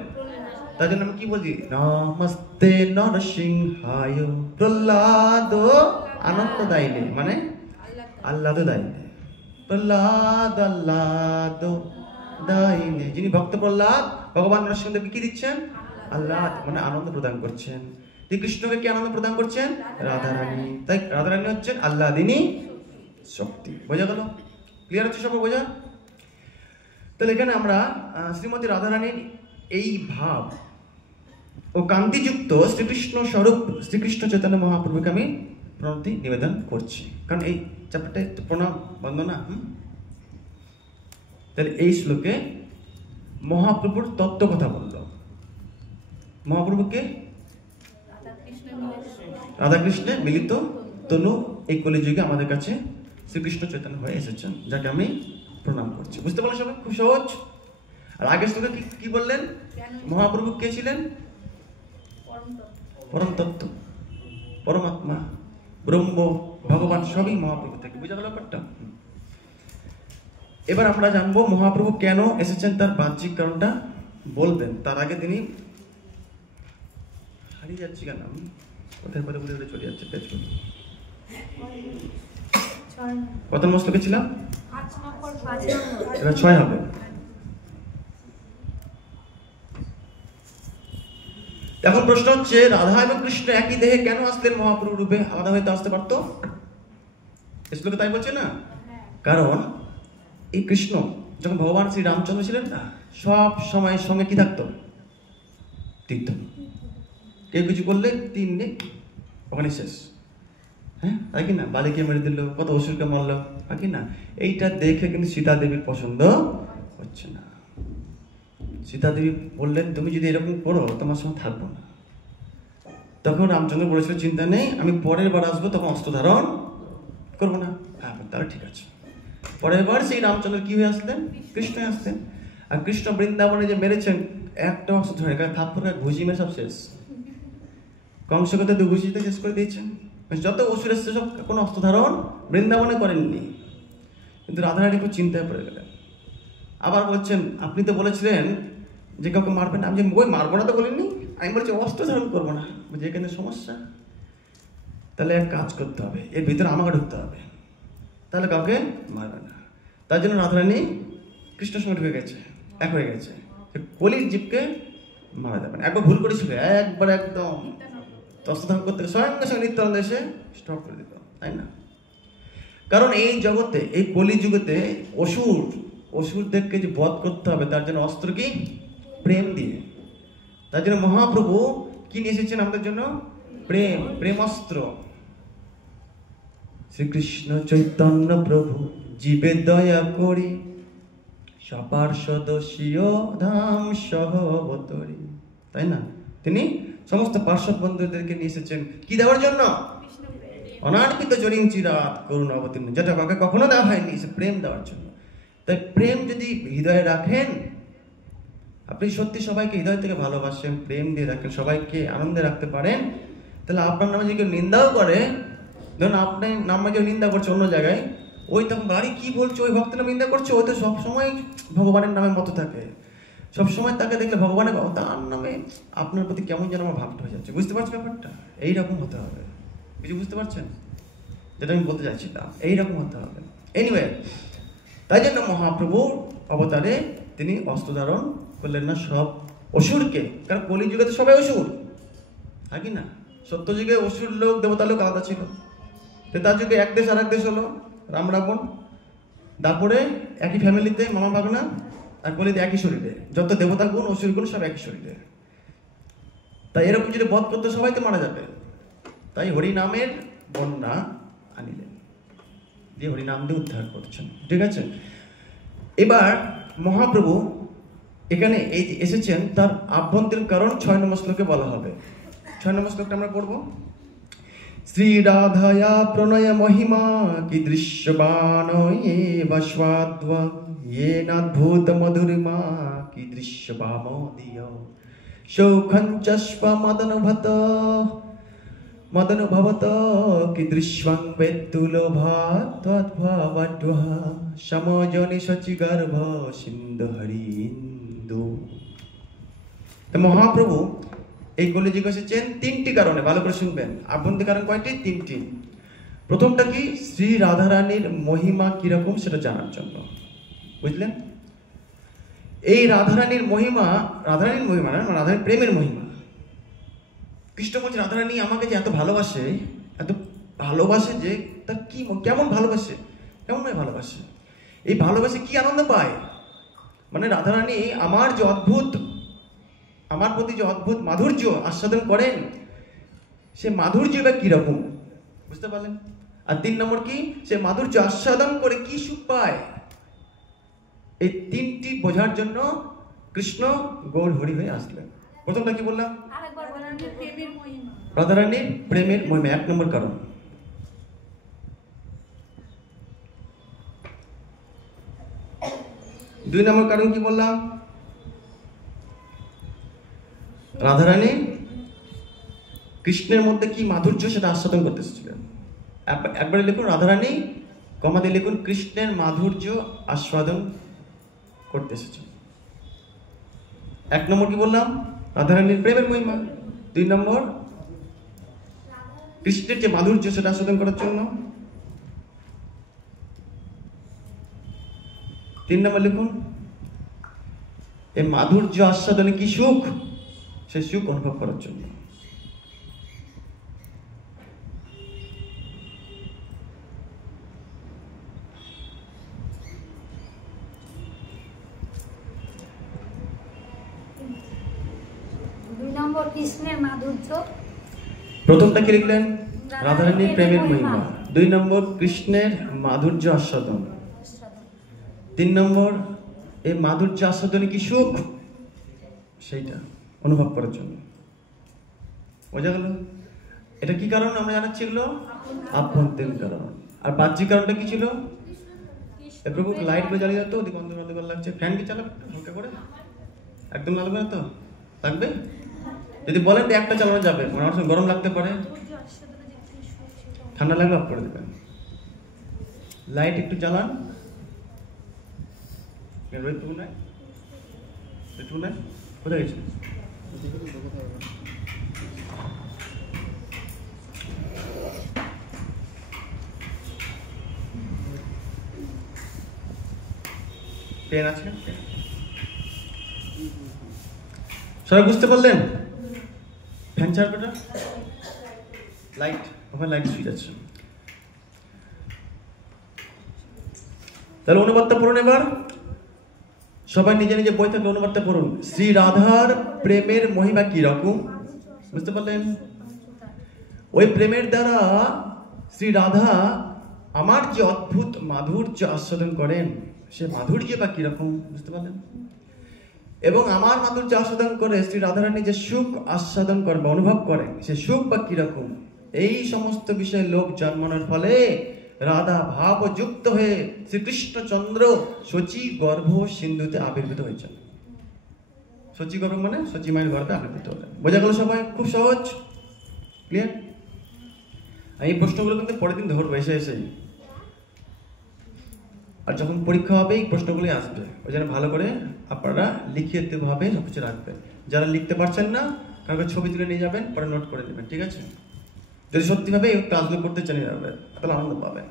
তার জন্য আমি কি বলছি? নমস্তে নরসিংহায় প্রহ্লাদ আনন্দ দাইনে, মানে আহ্লাদ দাইনে, প্রহ্লাদ আহ্লাদ দাইনে। যিনি ভক্ত প্রহ্লাদ, ভগবান নরসিংহদেবকে কি দিচ্ছেন? আহ্লাদ মানে আনন্দ প্রদান করছেন। কৃষ্ণকে কি আনন্দ প্রদান করছেন? রাধারানী। তাই রাধারানী হচ্ছেন আহ্লাদিনী শক্তি। বোঝা গেল? ক্লিয়ার হচ্ছে সব? বোঝা? তাহলে এখানে আমরা শ্রীমতী রাধারানীর এই ভাব ও কান্তিযুক্ত শ্রীকৃষ্ণ স্বরূপ শ্রীকৃষ্ণ চৈতন্য মহাপ্রভুকে আমি প্রণতি নিবেদন করছি, কারণ এই চ্যাপ্টারটা একটু প্রণাম বন্দনা। তাহলে এই শ্লোকে মহাপ্রভুর তত্ত্ব কথা বলল। মহাপ্রভুকে রাধাকৃষ্ণের মিলিত তনু এই কলিযুগে আমাদের কাছে শ্রীকৃষ্ণ চৈতন্য হয়ে এসেছেন, যাকে আমি প্রণাম করছি। বুঝতে পারলেন সবাই? খুব সহজ। আর আগের শ্লোকে কি বললেন? মহাপ্রভু কে ছিলেন? পরম তত্ত্ব, পরমাত্মা, ব্রহ্ম, ভগবান সবই মহাপ্রভু থেকে। বুঝা গেল ব্যাপারটা? এবার আমরা জানবো মহাপ্রভু কেন এসেছেন, তার বাহ্যিক কারণটা বলবেন। তার আগে তিনি হারিয়ে যাচ্ছি কেন আমি, কোথায় পদে বলে চলে যাচ্ছে পেজ করে। কত নম্বর শ্লোকে ছিলাম? এবার 6 হবে। এখন প্রশ্ন হচ্ছে, রাধা এবং কৃষ্ণ একই দেহে কেন আসলেন মহাপ্রভু রূপে? আলাদা হয়ে তো আসতে পারতো। শ্লোকে তাই বলছে না? কারণ এই কৃষ্ণ যখন ভগবান শ্রী রামচন্দ্র ছিলেন না, সব সময় সঙ্গে কি থাকতো? তীর্থন। কেউ কিছু করলে 3 দিন ওখানে শেষ। হ্যাঁ, তাই কি না? বালিকে মেরে দিল, কত অসুরকে মারলো, তাই কি না? এইটা দেখে কিন্তু সীতা দেবীর পছন্দ হচ্ছে না। সীতা দেবী বললেন, তুমি যদি এরকম করো তোমার সঙ্গে থাকবো না। তখন রামচন্দ্র বলেছিল, চিন্তা নেই, আমি পরের বার আসবো, তখন অস্ত্র ধারণ করবো না। হ্যাঁ, তাহলে ঠিক আছে। পরের বার সেই রামচন্দ্র কি হয়ে আসলেন? কৃষ্ণ হয়ে আসলেন। আর কৃষ্ণ বৃন্দাবনে যে মেরেছেন, একটা অস্ত্র ধরে থাপ্পড় ঘুষি মেরে সব শেষ। কংসকে তো 2 ঘুষিতে শেষ করে দিয়েছেন। যত অসুর এসছে সব কোনো অস্ত্র ধারণ বৃন্দাবনে করেননি। কিন্তু রাধারানী খুব চিন্তায় পড়ে গেলেন। আবার বলছেন, আপনি তো বলেছিলেন যে কাউকে মারবেন। আমি যে ওই মারবো না তো বলিনি, আমি বলছি অস্ত্র ধারণ করবো না, যে এখানে সমস্যা, তাহলে এক কাজ করতে হবে, এর ভিতরে আমাকে ঢুকতে হবে, তাহলে কাউকে মারবে না। তার জন্য রাধারানী কৃষ্ণের সঙ্গে ঢুকে গেছে, এক হয়ে গেছে, কলির জীবকে মারা যাবে না। একবার ভুল করেছিল, একবার একদম অস্ত্র ধারণ করতে সঙ্গে সঙ্গে নিত্যানন্দ এসে স্টপ করে দিত, তাই না? কারণ এই জগতে, এই কলি যুগেতে অসুরদেরকে যে বধ করতে হবে, তার জন্য অস্ত্র কি? প্রেম দিয়ে। তার জন্য মহাপ্রভু কি নিয়ে এসেছেন আমাদের জন্য? প্রেম, প্রেমাস্ত্র। শ্রীকৃষ্ণ চৈতন্য প্রভু জীবে দয়া করি, সপার্ষদ স্বীয় ধাম সহ অবতরী, তাই না? তিনি সমস্ত পার্শ্বদ বন্ধুদেরকে নিয়ে এসেছেন কি দেওয়ার জন্য? অনার্পিত জরিং চিরাত করুণ অবতীর্ণ, যেটা কাউকে কখনো দেওয়া হয়নি, সে প্রেম দেওয়ার জন্য। তাই প্রেম যদি হৃদয়ে রাখেন, আপনি সত্যি সবাইকে হৃদয় থেকে ভালোবাসেন, প্রেম দিয়ে রাখেন, সবাইকে আনন্দে রাখতে পারেন, তাহলে আপনার নামে যে কেউ নিন্দাও করে, ধরুন আপনার নামে কেউ নিন্দা করছে অন্য জায়গায়, ওই তখন বাড়ি কি বলছে, ওই ভক্তের নামে নিন্দা করছে, ওই তো সবসময় ভগবানের নামের মতো থাকে, সবসময় তাকে দেখলে ভগবানের, তার নামে আপনার প্রতি কেমন যেন আমার ভাবটা হয়ে যাচ্ছে। বুঝতে পারছেন ব্যাপারটা? এইরকম হতে হবে, কিছু বুঝতে পারছেন যেটা আমি বলতে চাইছিলাম? এইরকম হতে হবে। এনিওয়ে, তাই জন্য মহাপ্রভু অবতারে তিনি অস্ত্র ধারণ করলেন না সব অসুরকে, কারণ কলি যুগে তো সবাই অসুর, হয় কি না? সত্য যুগে অসুর লোক দেবতা লোক আলাদা ছিল, তার যুগে এক দেশ আর এক দেশ হলো, রাম রাবণ, তারপরে একই ফ্যামিলিতে মামা ভাগনা, আর কলিতে একই শরীরে, যত দেবতা গুণ অসুর গুণ সব একই শরীরে। তাই এরকম যদি বধ করতে সবাই তো মারা যাবে, তাই হরিনামের বন্যা আনিলেন, দিয়ে হরিনাম দিয়ে উদ্ধার করছেন। ঠিক আছে, এবার মহাপ্রভু এখানে এই এসেছেন, তার আভ্যন্তরীণ কারণ 6 নম্বর শ্লোকে বলা হবে। 6 নম্বর শ্লোকটা আমরা পড়বো। শ্রী রাধায়া প্রণয় মহিমা কি দৃশ্যবান বস্বাদ্বা येनाद्भुत मधुरिमा की दृश्यवामोदीय शौखञ्चष्प मदन भवत की दृश्यं वेत्तुलोभात्वद्भवद्वः समजनि शचिगर्भ सिन्धु हरिन्दु। तो महाप्रभु এই কলিযুগে এসেছেন 3টি কারণে, ভালো করে শুনবেন। আভ্যন্তরীণ কারণ কয়টি? 3টি। প্রথমটা কি? শ্রী রাধারানীর মহিমা কিরকম সেটা জানার জন্য, বুঝলেন? এই রাধারানীর মহিমা না, রাধারানীর প্রেমের মহিমা। কৃষ্ণ বলছে রাধারানী আমাকে যে এত ভালোবাসে যে তার কি, কেমন ভালোবাসে, কেমন ভালোবাসে, এই ভালোবাসে কি আনন্দ পায়, মানে রাধারানী আমার প্রতি যে অদ্ভুত মাধুর্য আস্বাদন করেন, সে মাধুর্য বা কিরকম, বুঝতে পারলেন? আর 3 নম্বর কি? সে মাধুর্য আস্বাদন করে কি সুখ পায়। এই 3টি বোঝার জন্য কৃষ্ণ গৌর হরি হয়ে আসলেন। প্রথমটা কি বললাম? রাধারানীর প্রেমের মহিমা 1 নম্বর কারণ। 2 নম্বর কারণ কি বললাম? রাধারানী কৃষ্ণের মধ্যে কি মাধুর্য সেটা আস্বাদন করতে এসেছিলেন। একবারে লিখুন রাধারানী, কমা দিয়ে লিখুন কৃষ্ণের মাধুর্য আস্বাদন করতে এসেছেন। 1 নম্বর কি বললাম? রাধারানীর প্রেমের মহিমা। 2 নম্বর কৃষ্ণের যে মাধুর্য সেটা আস্বাদন করার জন্য। 3 নম্বর লিখুন এই মাধুর্য আস্বাদনে কি সুখ, সে সুখ অনুভব করার জন্য। কৃষ্ণের মাধুর্য, প্রথমটা কি লিখলেন? রাধারানীর প্রেমের মহিমা। 2 নম্বর কৃষ্ণের মাধুর্য আস্বাদন। 3 নম্বর এই মাধুর্য আস্বাদনে কি সুখ, সেইটা অনুভব করার জন্য। বোঝা গেল? এটা কি কারণ আমরা জানাচ্ছি? এগুলো আভ্যন্তরীণ কারণ। আর বাহ্যিক কারণটা কি ছিল? প্রভু লাইট গুলো জ্বালিয়ে যেত, ওদিকে অন্ধকার লাগছে, ফ্যান কি চালাবে হালকা করে, একদম লাগবে না তো? লাগবে? যদি বলেন তো একটা চালানো যাবে, আমার সঙ্গে গরম লাগতে পারে, ঠান্ডা লাগলে অফ করে দেবেন। লাইট একটু জ্বালান, কোথায় গেছে? পেন আছে? সবাই বুঝতে পারলেন? ফ্যান চালানোটা লাইট, ওখানে লাইট সুইচ আছে। তাহলে অনুবাদটা পড়ুন এবার সবাই, নিজে নিজে বই থাকলে অনুবাদটা পড়ুন। শ্রী রাধার প্রেমের মহিমা কি রকম, বুঝতে পারলেন? ওই প্রেমের দ্বারা শ্রী রাধা আমার যে অদ্ভুত মাধুর্য আস্বাদন করেন, সে মাধুর্য বা কিরকম, বুঝতে পারলেন? এবং আমার মাধুর্য আস্বাদন করে শ্রী রাধারানী যে সুখ আস্বাদন করেন বা অনুভব করেন, সে সুখ বা কিরকম, এই সমস্ত বিষয়ে লোক জন্মানোর ফলে রাধা ভাবযুক্ত হয়ে শ্রীকৃষ্ণচন্দ্র শচী গর্ভ সিন্ধুতে আবির্ভূত হয়েছেন। শচী গর্ভ মানে শচী মায়ের গর্ভে আবির্ভূত হলেন। বোঝা গেল সবাই? খুব সহজ, ক্লিয়ার? এই প্রশ্নগুলো কিন্তু পরের দিন ধরবো এসেই, আর যখন পরীক্ষা হবে এই প্রশ্নগুলি আসবে, ওই জন্য ভালো করে আপনারা লিখিত ভাবে সবকিছু রাখবেন। যারা লিখতে পারছেন না, কারণ ছবি তুলে নিয়ে যাবেন, পরে নোট করে নেবেন, ঠিক আছে? যদি সত্যিভাবে এই ক্লাসগুলো করতে চান যাবে, তাহলে আনন্দ পাবেন।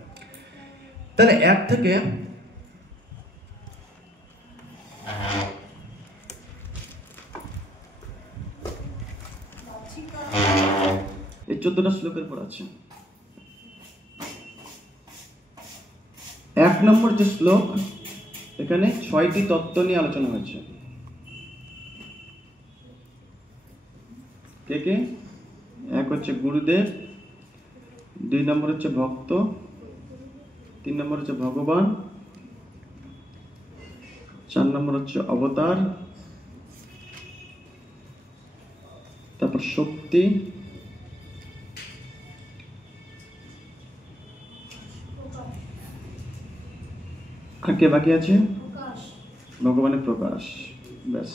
তাহলে 1 থেকে এই 14টা শ্লোকের পর আছে। 1 নম্বর যে শ্লোক, এখানে 6টি তত্ত্ব নিয়ে আলোচনা হয়েছে। কে কে? 1 হচ্ছে গুরুদেব, 2 নম্বর হচ্ছে ভক্ত, 3 নম্বর হচ্ছে ভগবান, 4 নম্বর হচ্ছে অবতার, তারপর শক্তি, আর কে বাকি আছে? ভগবানের প্রকাশ। ব্যাস,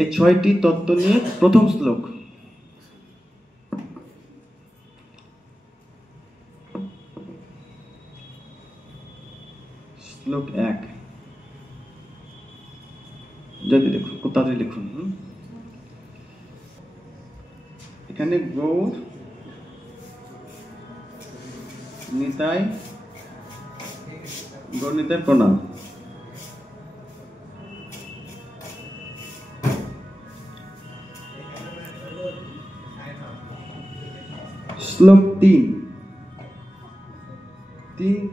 এই 6টি তত্ত্ব নিয়ে প্রথম শ্লোক। শ্লোক 1, যদি লিখুন, খুব তাড়াতাড়ি লিখুন। এখানে গৌর নিতাই, গৌর নিতাই প্রণাম। শ্লোক 3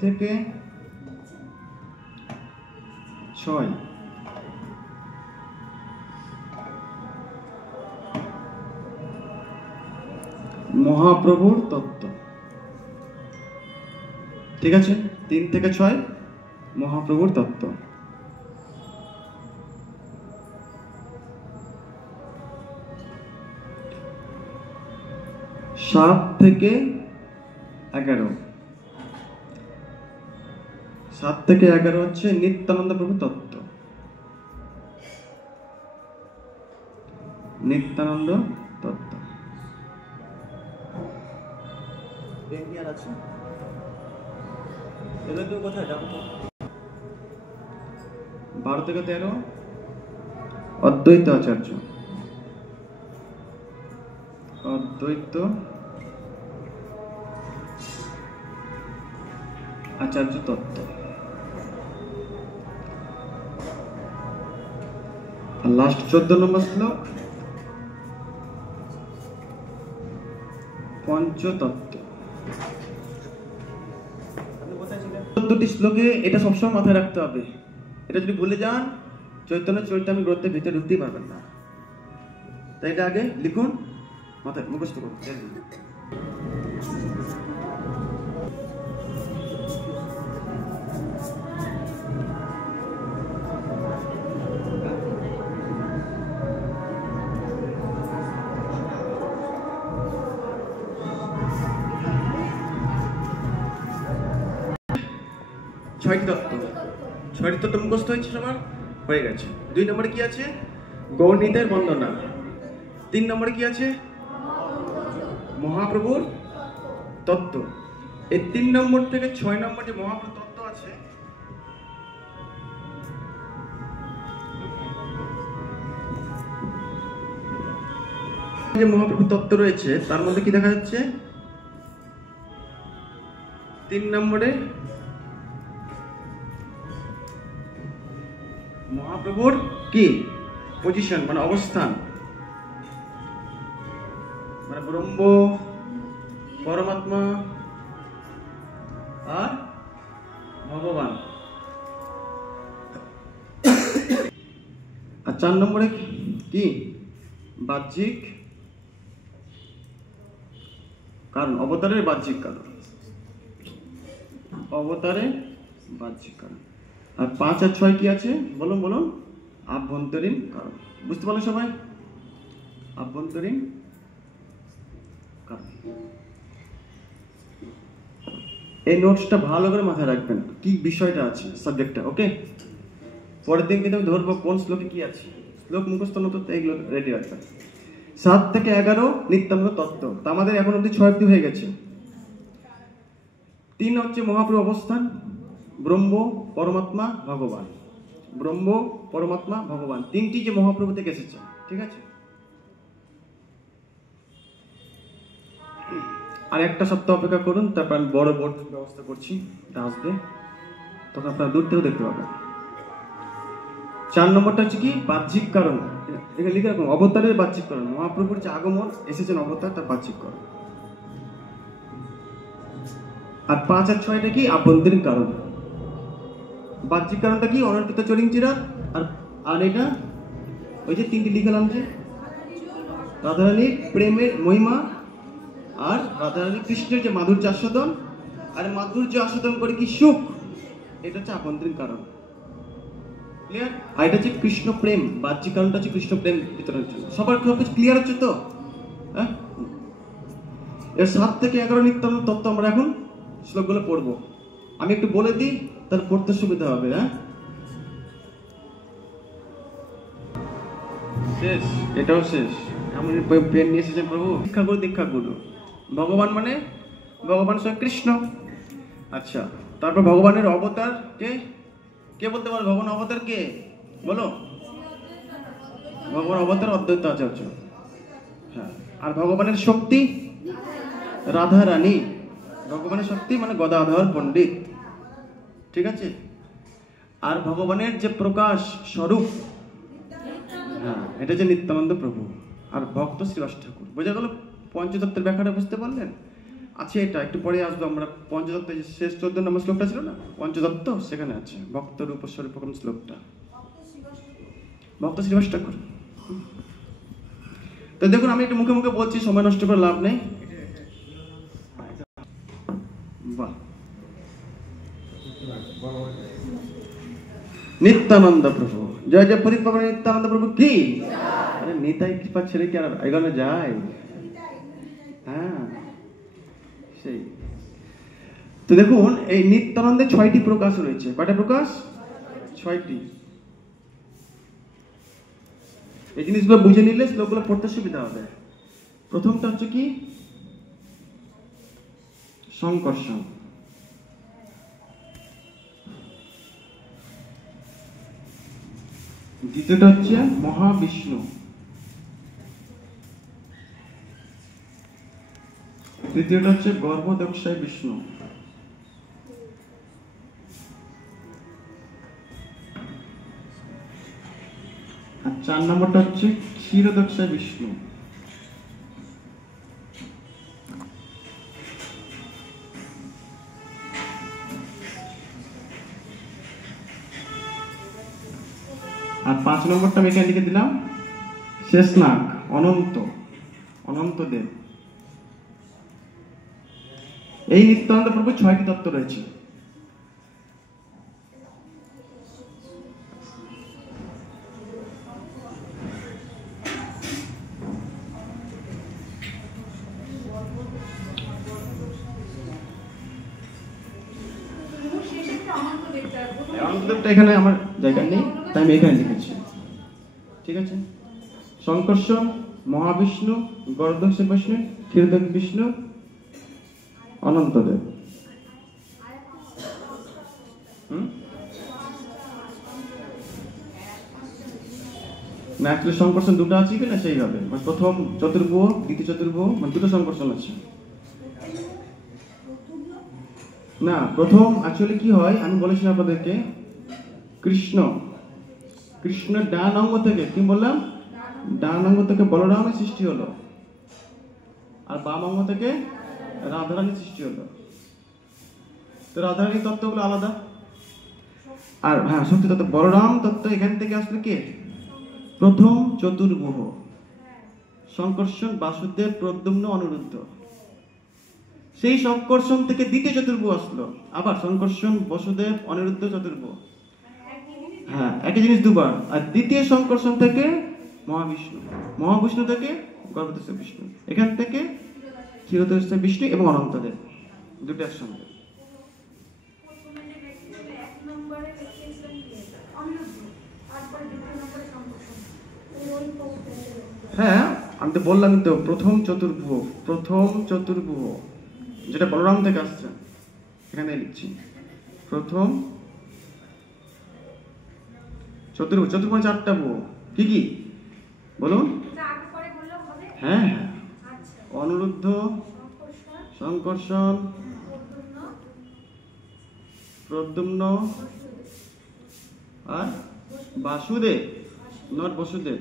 থেকে 6, মহাপ্রভুর তত্ত্ব, ঠিক আছে? 3 থেকে 6 মহাপ্রভুর তত্ত্ব। 7 থেকে 11, 7 থেকে 11 হচ্ছে নিত্যানন্দ প্রভু তত্ত্ব। নিত্যানন্দ তত্ত্ব আছে। এবার তো কোথায় যাবো? 12 থেকে 13 অদ্বৈত আচার্য, অদ্বৈত আচার্য তত্ত্ব। আর লাস্ট 14 নম্বর শ্লোক পঞ্চতত্ত্ব। 14টি শ্লোকে এটা সবসময় মাথায় রাখতে হবে। এটা যদি ভুলে যান, চৈতন্য চরিতামৃত গ্রন্থের ভিতরে ঢুকতেই পারবেন না। তাই এটা আগে লিখুন, মাথায় মুখস্থ করুন। ছয়টি তত্ত্ব মুখস্থ হয়েছে সবার, হয়ে গেছে। 2 নম্বরে কি আছে? গৌর নিতাইয়ের বন্দনা। 3 নম্বরে কি আছে? মহাপ্রভুর তত্ত্ব। এই 3 নম্বর থেকে 6 নম্বর যে মহাপ্রভুর তত্ত্ব আছে, যে মহাপ্রভু তত্ত্ব রয়েছে তার মধ্যে কি দেখা যাচ্ছে? 3 নম্বরে মহাপ্রভুর কি পজিশন, মানে অবস্থান, মানে ব্রহ্ম, পরমাত্মা আর ভগবান। আর 4 নম্বরে কি বাহ্যিক কারণ, অবতারের বাহ্যিক কারণ, অবতারের বাহ্যিক কারণ। আর 5 আর 6 কি আছে বলুন বলুন? আভ্যন্তরীণ কারণ। বুঝতে পারলো সবাই? আভ্যন্তরীণ কারণ। এই নোটসটা ভালো করে মাথায় রাখবেন, কি বিষয়টা আছে, সাবজেক্টটা। ওকে, পরের দিন কিন্তু আমি ধরবো কোন শ্লোকে কি আছে। শ্লোক মুখস্থ নতো এইগুলো রেডি রাখবেন। 7 থেকে 11 নিত্যানন্দ তত্ত্ব। তা আমাদের এখন অব্দি 6 অব্দি হয়ে গেছে। 3 হচ্ছে মহাপ্রভু অবস্থান, ব্রহ্ম, পরমাত্মা, ভগবান। ব্রহ্ম, পরমাত্মা, ভগবান, 3টি যে মহাপ্রভু থেকে এসেছে। ঠিক আছে? আর একটা সপ্তাহ অপেক্ষা করুন, তারপর আমি বড় বোর্ড ব্যবস্থা করছি, এটা আসবে, তখন আপনারা দূর থেকেও দেখতে পাবেন। 4 নম্বরটা হচ্ছে কি বাহ্যিক কারণ। এখানে লিখে রাখুন, অবতারের বাহ্যিক কারণ। মহাপ্রভুর যে আগমন, এসেছেন অবতার, তার বাহ্যিক কারণ। আর 5 আর 6টা কি আভ্যন্তরীণ কারণ। বাহ্যিক কারণটা কি অনর্পিত চরিঞ্চিরা, আর এটা ওই যে 3টি লিখলাম, যে রাধারানীর প্রেমের মহিমা, আর রাধারানী কৃষ্ণের যে মাধুর্য আস্বাদন, আর মাধুর্য আস্বাদন করে কি সুখ, এটা হচ্ছে আভ্যন্তরীণ কারণ। ক্লিয়ার? আর এটা হচ্ছে কৃষ্ণ প্রেম, বাহ্যিক কারণটা হচ্ছে কৃষ্ণ প্রেম বিতরণের জন্য। সবার খুব ক্লিয়ার হচ্ছে তো? হ্যাঁ, এর 7 থেকে 11 নিত্যানন্দ তত্ত্ব আমরা এখন শ্লোকগুলো পড়বো। আমি একটু বলে দিই, তাহলে পড়তে সুবিধা হবে। হ্যাঁ, শেষ, এটাও শেষ। আমি পেন নিয়ে এসেছেন প্রভু, দীক্ষা গুরু, দীক্ষা গুরু। ভগবান মানে ভগবান স্বয়ং কৃষ্ণ। আচ্ছা, তারপর ভগবানের অবতার কে? কে বলতে পারো ভগবান অবতার কে? বলো। ভগবান অবতার অদ্বৈত আচার্য। হ্যাঁ, আর ভগবানের শক্তি রাধা রানী। ভগবানের শক্তি মানে গদাধর পণ্ডিত। ঠিক আছে? আর ভগবানের যে প্রকাশ স্বরূপ, হ্যাঁ, এটা যে নিত্যানন্দ প্রভু। আর ভক্ত শ্রীবাস ঠাকুর। বোঝা গেল পঞ্চতত্ত্বের ব্যাখ্যাটা? বুঝতে পারলেন? আচ্ছা, এটা একটু পরে আসবো আমরা। পঞ্চতত্ত্বের যে শেষ 14 নম্বর শ্লোকটা ছিল না, পঞ্চতত্ত্ব, সেখানে আছে ভক্ত রূপ স্বরূপকম শ্লোকটা, ভক্ত শ্রীবাস ঠাকুর। তো দেখুন, আমি একটু মুখে মুখে বলছি, সময় নষ্ট করে লাভ নেই। বাহ, নিত্যানন্দ প্রভু জয় জয়। পরিত পাবন নিত্যানন্দ প্রভু কি? আরে নিতাই কৃপা ছেড়ে কি আর এগোনো যায়? হ্যাঁ, সেই তো। দেখুন, এই নিত্যানন্দের 6টি প্রকাশ রয়েছে। কয়টা প্রকাশ? 6টি। এই জিনিসগুলো বুঝে নিলে শ্লোকগুলো পড়তে সুবিধা হবে। প্রথমটা হচ্ছে কি সংকর্ষণ। দ্বিতীয়টা হচ্ছে মহাবিষ্ণু। তৃতীয়টা হচ্ছে গর্ভদক্ষায় বিষ্ণু। আর 4 নম্বরটা হচ্ছে ক্ষীরদক্ষায় বিষ্ণু। আর 5 নম্বরটা আমি এখানে লিখে দিলাম, শেষনাগ, অনন্ত, অনন্ত দেব। এই নিত্যানন্দ প্রভু 6টি তত্ত্ব রয়েছে। অনন্তদেবটা এখানে আমার জায়গা নেই, তাই আমি এখানে লিখেছি। ঠিক আছে? সংকর্ষণ, মহাবিষ্ণু, গর্ভদক্ষায় বিষ্ণু, ক্ষীরদক্ষায় বিষ্ণু, অনন্তদেব। না অ্যাকচুয়ালি সংকর্ষণ দুটো আছে কি না সেইভাবে, মানে প্রথম চতুর্ভুজ দ্বিতীয় চতুর্ভুজ, মানে দুটো সংকর্ষণ আছে। না প্রথম অ্যাকচুয়ালি কি হয় আমি বলেছিলাম আপনাদেরকে, কৃষ্ণের ডান অঙ্গ থেকে, কি বললাম, ডান অঙ্গ থেকে বলরামের সৃষ্টি হলো, আর বাম অঙ্গ থেকে রাধারানীর সৃষ্টি হলো। তো রাধারানীর তত্ত্বগুলো আলাদা, আর হ্যাঁ শক্তি তত্ত্ব, বলরাম তত্ত্ব এখান থেকে আসলে কে, প্রথম চতুর্ভুজ, সংকর্ষণ বাসুদেব প্রদ্যুম্ন অনিরুদ্ধ। সেই সংকর্ষণ থেকে দ্বিতীয় চতুর্ভুজ আসলো, আবার সংকর্ষণ বসুদেব অনিরুদ্ধ চতুর্ভুজ, হ্যাঁ একই জিনিস দুবার। আর দ্বিতীয় সংকর্ষণ থেকে মহাবিষ্ণু থেকে গর্ভস্থ বিষ্ণু, এখান থেকে ক্ষীরোদস্থ বিষ্ণু এবং অনন্তদেব, দুটো একসঙ্গে। হ্যাঁ আমি তো বললামই তো, প্রথম চতুর্ভুজ যেটা বলরাম থেকে আসছে, এখানে লিখছি প্রথম চতুর্ভুজ। চারটা ভুজ কি কি বলুন? হ্যাঁ অনিরুদ্ধ, সংকর্ষণ, প্রদ্যুম্ন আর বাসুদেব, নট বসুদেব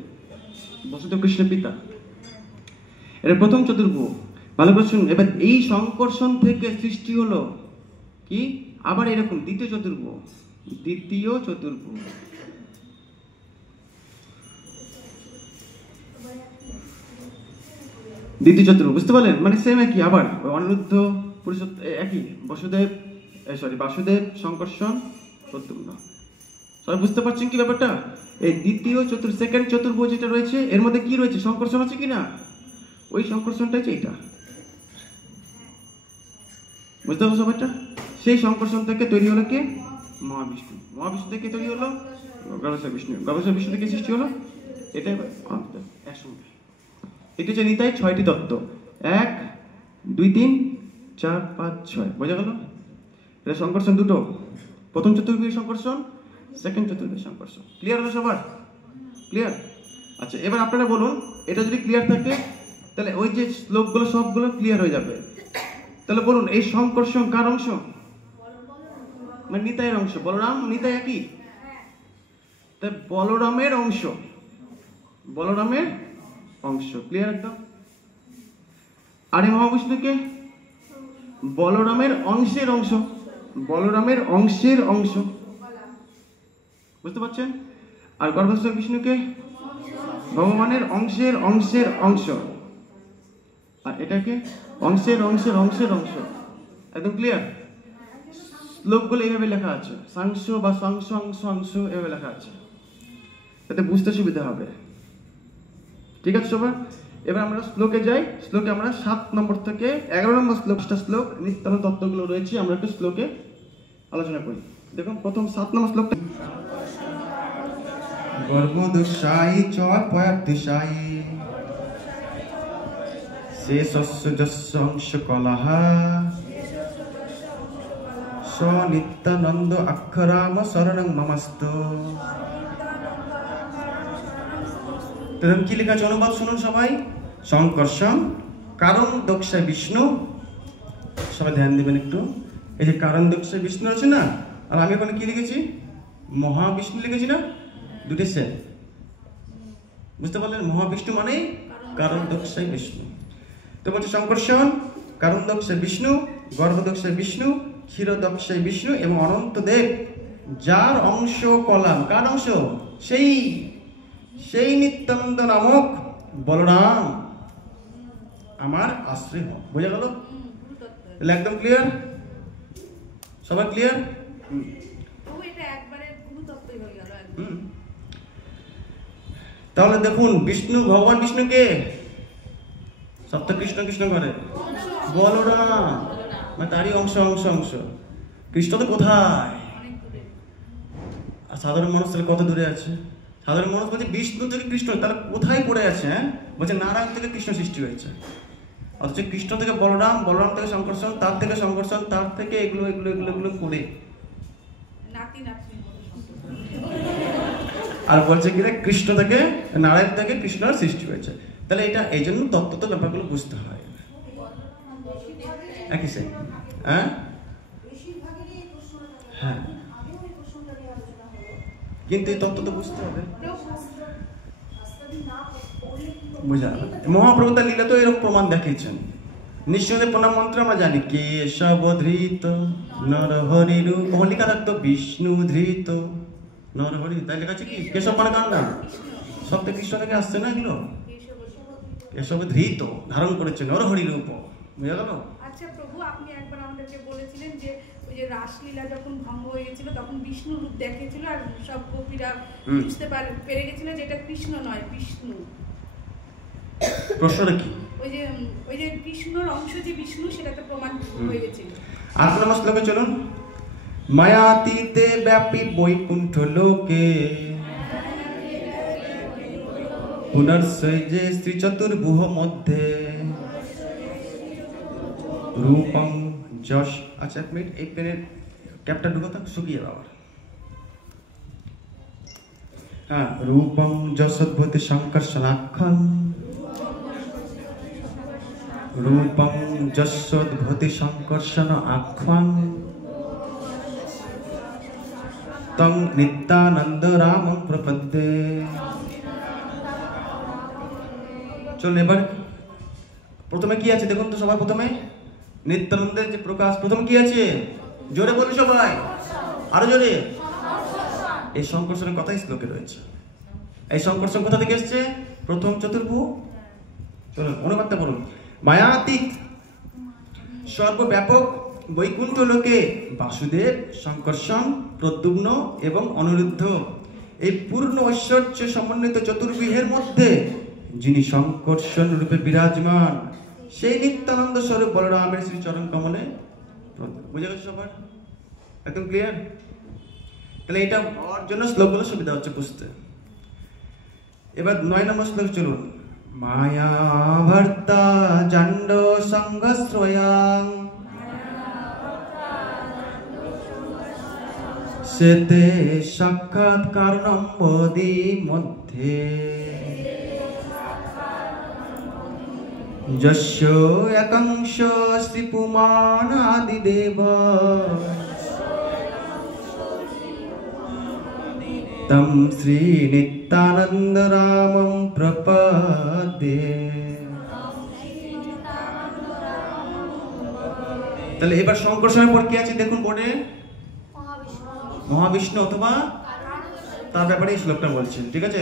কৃষ্ণের পিতা। এটা প্রথম চতুর্ভুজ, ভালো করে শুনুন। এবার এই সংকর্ষণ থেকে সৃষ্টি হলো কি, আবার এরকম দ্বিতীয় চতুর্ভুজ। বুঝতে পারলেন? মানে সেম একই, আবার অনিরুদ্ধ একই, বাসুদেব সংকর্ষণ প্রদ্যুম্ন। সবাই বুঝতে পারছেন কি ব্যাপারটা? এই সেকেন্ড চতুর্ভুজ যেটা রয়েছে এর মধ্যে কি রয়েছে, সংকর্ষণ আছে কিনা, ওই সংকর্ষণটা হচ্ছে এইটা, বুঝতে পারছো ব্যাপারটা? সেই সংকর্ষণ থেকে তৈরি হলো কে, মহাবিষ্ণু থেকে তৈরি হলো গর্ভস্থ বিষ্ণু থেকে সৃষ্টি হলো, এটা একসঙ্গে। এটা হচ্ছে নিতাই 6টি তত্ত্ব, 1 2 3 4 5 6, বোঝা গেল? এটা সংকর্ষণ দুটো, প্রথম চতুর্ভুজ সংকর্ষণ, সেকেন্ড চতুর্ভুজ সংকর্ষণ। ক্লিয়ার হলো সবার? ক্লিয়ার? আচ্ছা এবার আপনারা বলুন, এটা যদি ক্লিয়ার থাকে তাহলে ওই যে শ্লোকগুলো সবগুলো ক্লিয়ার হয়ে যাবে। তাহলে বলুন এই সংকর্ষণ কার অংশ, মানে নিতাইয়ের অংশ। বলরাম নিতাই একই, তাই বলরামের অংশ, ক্লিয়ার একদম? আর এই মহাবিষ্ণুকে বলরামের অংশের অংশ, বুঝতে পারছেন? আর গর্ভস্থ বিষ্ণুকে ভগবানের অংশের অংশ, আর এটাকে অংশের অংশ। একদম ক্লিয়ার? শ্লোকগুলো এইভাবে লেখা আছে, সাংশ বা অংশ এভাবে লেখা আছে, যাতে বুঝতে সুবিধা হবে। ঠিক আছে সবার? এবার আমরা শ্লোকে যাই। শ্লোকে আমরা 7 নম্বর থেকে 11 নম্বর শ্লোক নিত্যান্ত তত্ত্বগুলো রয়েছে, আমরা একটু শ্লোকে আলোচনা করি। দেখুন প্রথম 7 নম্বর শ্লোকটা, গর্ভদোষায়ী চ পয়দোষায়ী শেষস্য যস্য অংশ কলহ স নিত্যানন্দ অক্ষরাম শরণং মমস্তু। কি লেখা আছে অনুবাদ শুনুন সবাই। সংকর্ষণ কারণ দক্ষায় বিষ্ণু, সবাই ধ্যান দিবেন একটু। এই যে কারণ দক্ষায় বিষ্ণু আছে না, আর আমি ওখানে কি লিখেছি, মহাবিষ্ণু লিখেছি না, দুটি সেম। বুঝতে পারলেন? মহাবিষ্ণু মানে কারণ দক্ষায় বিষ্ণু। তো বলছে সংকর্ষণ কারণ দক্ষায় বিষ্ণু, গর্ভদক্ষায় বিষ্ণু, ক্ষীরদক্ষায় বিষ্ণু এবং অনন্তদেব, যার অংশ কলাম, কার অংশ, সেই নিত্যানন্দ নামক বলরাম আমার আশ্রয় হোক। বোঝা গেল? একদম ক্লিয়ার? সবাই ক্লিয়ার? তাহলে দেখুন ভগবান বিষ্ণুকে সপ্ত কৃষ্ণ করে বলরাম, মানে তারই অংশ। কৃষ্ণ তো কোথায়? আর সাধারণ মানুষ তাহলে কত দূরে আছে? সাধারণ মানুষ বলছে বিষ্ণু থেকে কৃষ্ণ, তাহলে কোথায় পড়ে আছে? বলছে নারায়ণ থেকে কৃষ্ণ সৃষ্টি হয়েছে, অথচ কৃষ্ণ থেকে বলরাম থেকে সংকর্ষণ, তার থেকে সংকর্ষণ, তার থেকে এগুলো করে আর বলছে কিনা কৃষ্ণ থেকে, নারায়ণ থেকে কৃষ্ণর সৃষ্টি হয়েছে। তাহলে এটা এই জন্য তত্ত্ব ব্যাপারগুলো বুঝতে হয়। একই সেই হ্যাঁ হ্যাঁ, কিন্তু এই তত্ত্ব তো বুঝতে হবে, বুঝা। মহাপ্রভু তার লীলা তো এরকম প্রমাণ দেখিয়েছেন। নিঃসন্দেহে প্রণাম মন্ত্র আমরা জানি, কেশব ধৃত নরহরি রূপ, লেখা থাকতো বিষ্ণু ধৃত নরহরি, তাই লেখা আছে কি কেশব মানে কার নাম? সব তো কৃষ্ণ থেকে আসছে না এগুলো। কেশব ধৃত ধারণ করেছে নরহরি রূপ, বুঝা গেল? আচ্ছা প্রভু, আপনি একবার আমাদেরকে বলেছিলেন যে ওই যে রাসলীলা যখন ভঙ্গ হয়েছিল তখন বিষ্ণু রূপ দেখিয়েছিল, আর সব গোপীরা বুঝতে পেরে গেছিল যে এটা কৃষ্ণ নয় বিষ্ণু। প্রশ্নটা কি? ওই যে কৃষ্ণর অংশ যে বিষ্ণু, সেটাতে প্রমাণ হয়ে গেছিল। আর কোন শ্লোকে চলুন। মায়াতীতে ব্যাপী বৈকুণ্ঠ লোকে পুনর্সৈজে শ্রী চতুর্ভুহ মধ্যে রূপং যশ। আচ্ছা এক মিনিট, এই পেনের ক্যাপটা ঢুকো তো, শুকিয়ে বাবার। হ্যাঁ, রূপং যশোদ্ভূতি সংকর্ষণাক্ষং, রূপং যশোদ্ভূতি সংকর্ষণ আখ্যাং তং নিত্যানন্দ রামং প্রপদ্যে। চলুন এবার প্রথমে কি আছে দেখুন তো সবার। প্রথমে নিত্যানন্দের যে প্রকাশ, প্রথমে কি আছে জোরে বলুন সবাই, আরো জোরে। এই সংকর্ষণের কথাই শ্লোকে রয়েছে। এই সংকর্ষণ কোথা থেকে এসছে? প্রথম চতুর্ভুজ। চলুন অনুবাদটা বলুন। মায়াতীত সর্বব্যাপক বৈকুণ্ঠ লোকে বাসুদেব, সংকর্ষণ, প্রদ্যুম্ন এবং অনিরুদ্ধ, এই পূর্ণ ঐশ্বর্য সমন্বিত চতুর্বিহের মধ্যে যিনি সংকর্ষণ রূপে বিরাজমান, সেই নিত্যানন্দ স্বরূপ বলরামের শ্রী চরণ কমলে। বুঝে গেছে সবার? একদম ক্লিয়ার? তাহলে এটা হওয়ার জন্য শ্লোকগুলো সুবিধা হচ্ছে বুঝতে। এবার 9 নম্বর শ্লোক চলুন। মায়া ভর্তা জান্ড সংগশ্রয়াং সেতে সাক্ষাৎ কারণম বোধি মধ্যে যস্য একাংশ শ্রীপুমান আদিদেব তম শ্রী নিত্যানন্দ রামং প্রপদ্যে। তাহলে এবার সংকর্ষণের পর কি আছে দেখুন বোর্ডে, মহাবিষ্ণু অথবা তার ব্যাপারে এই শ্লোকটা বলছেন, ঠিক আছে?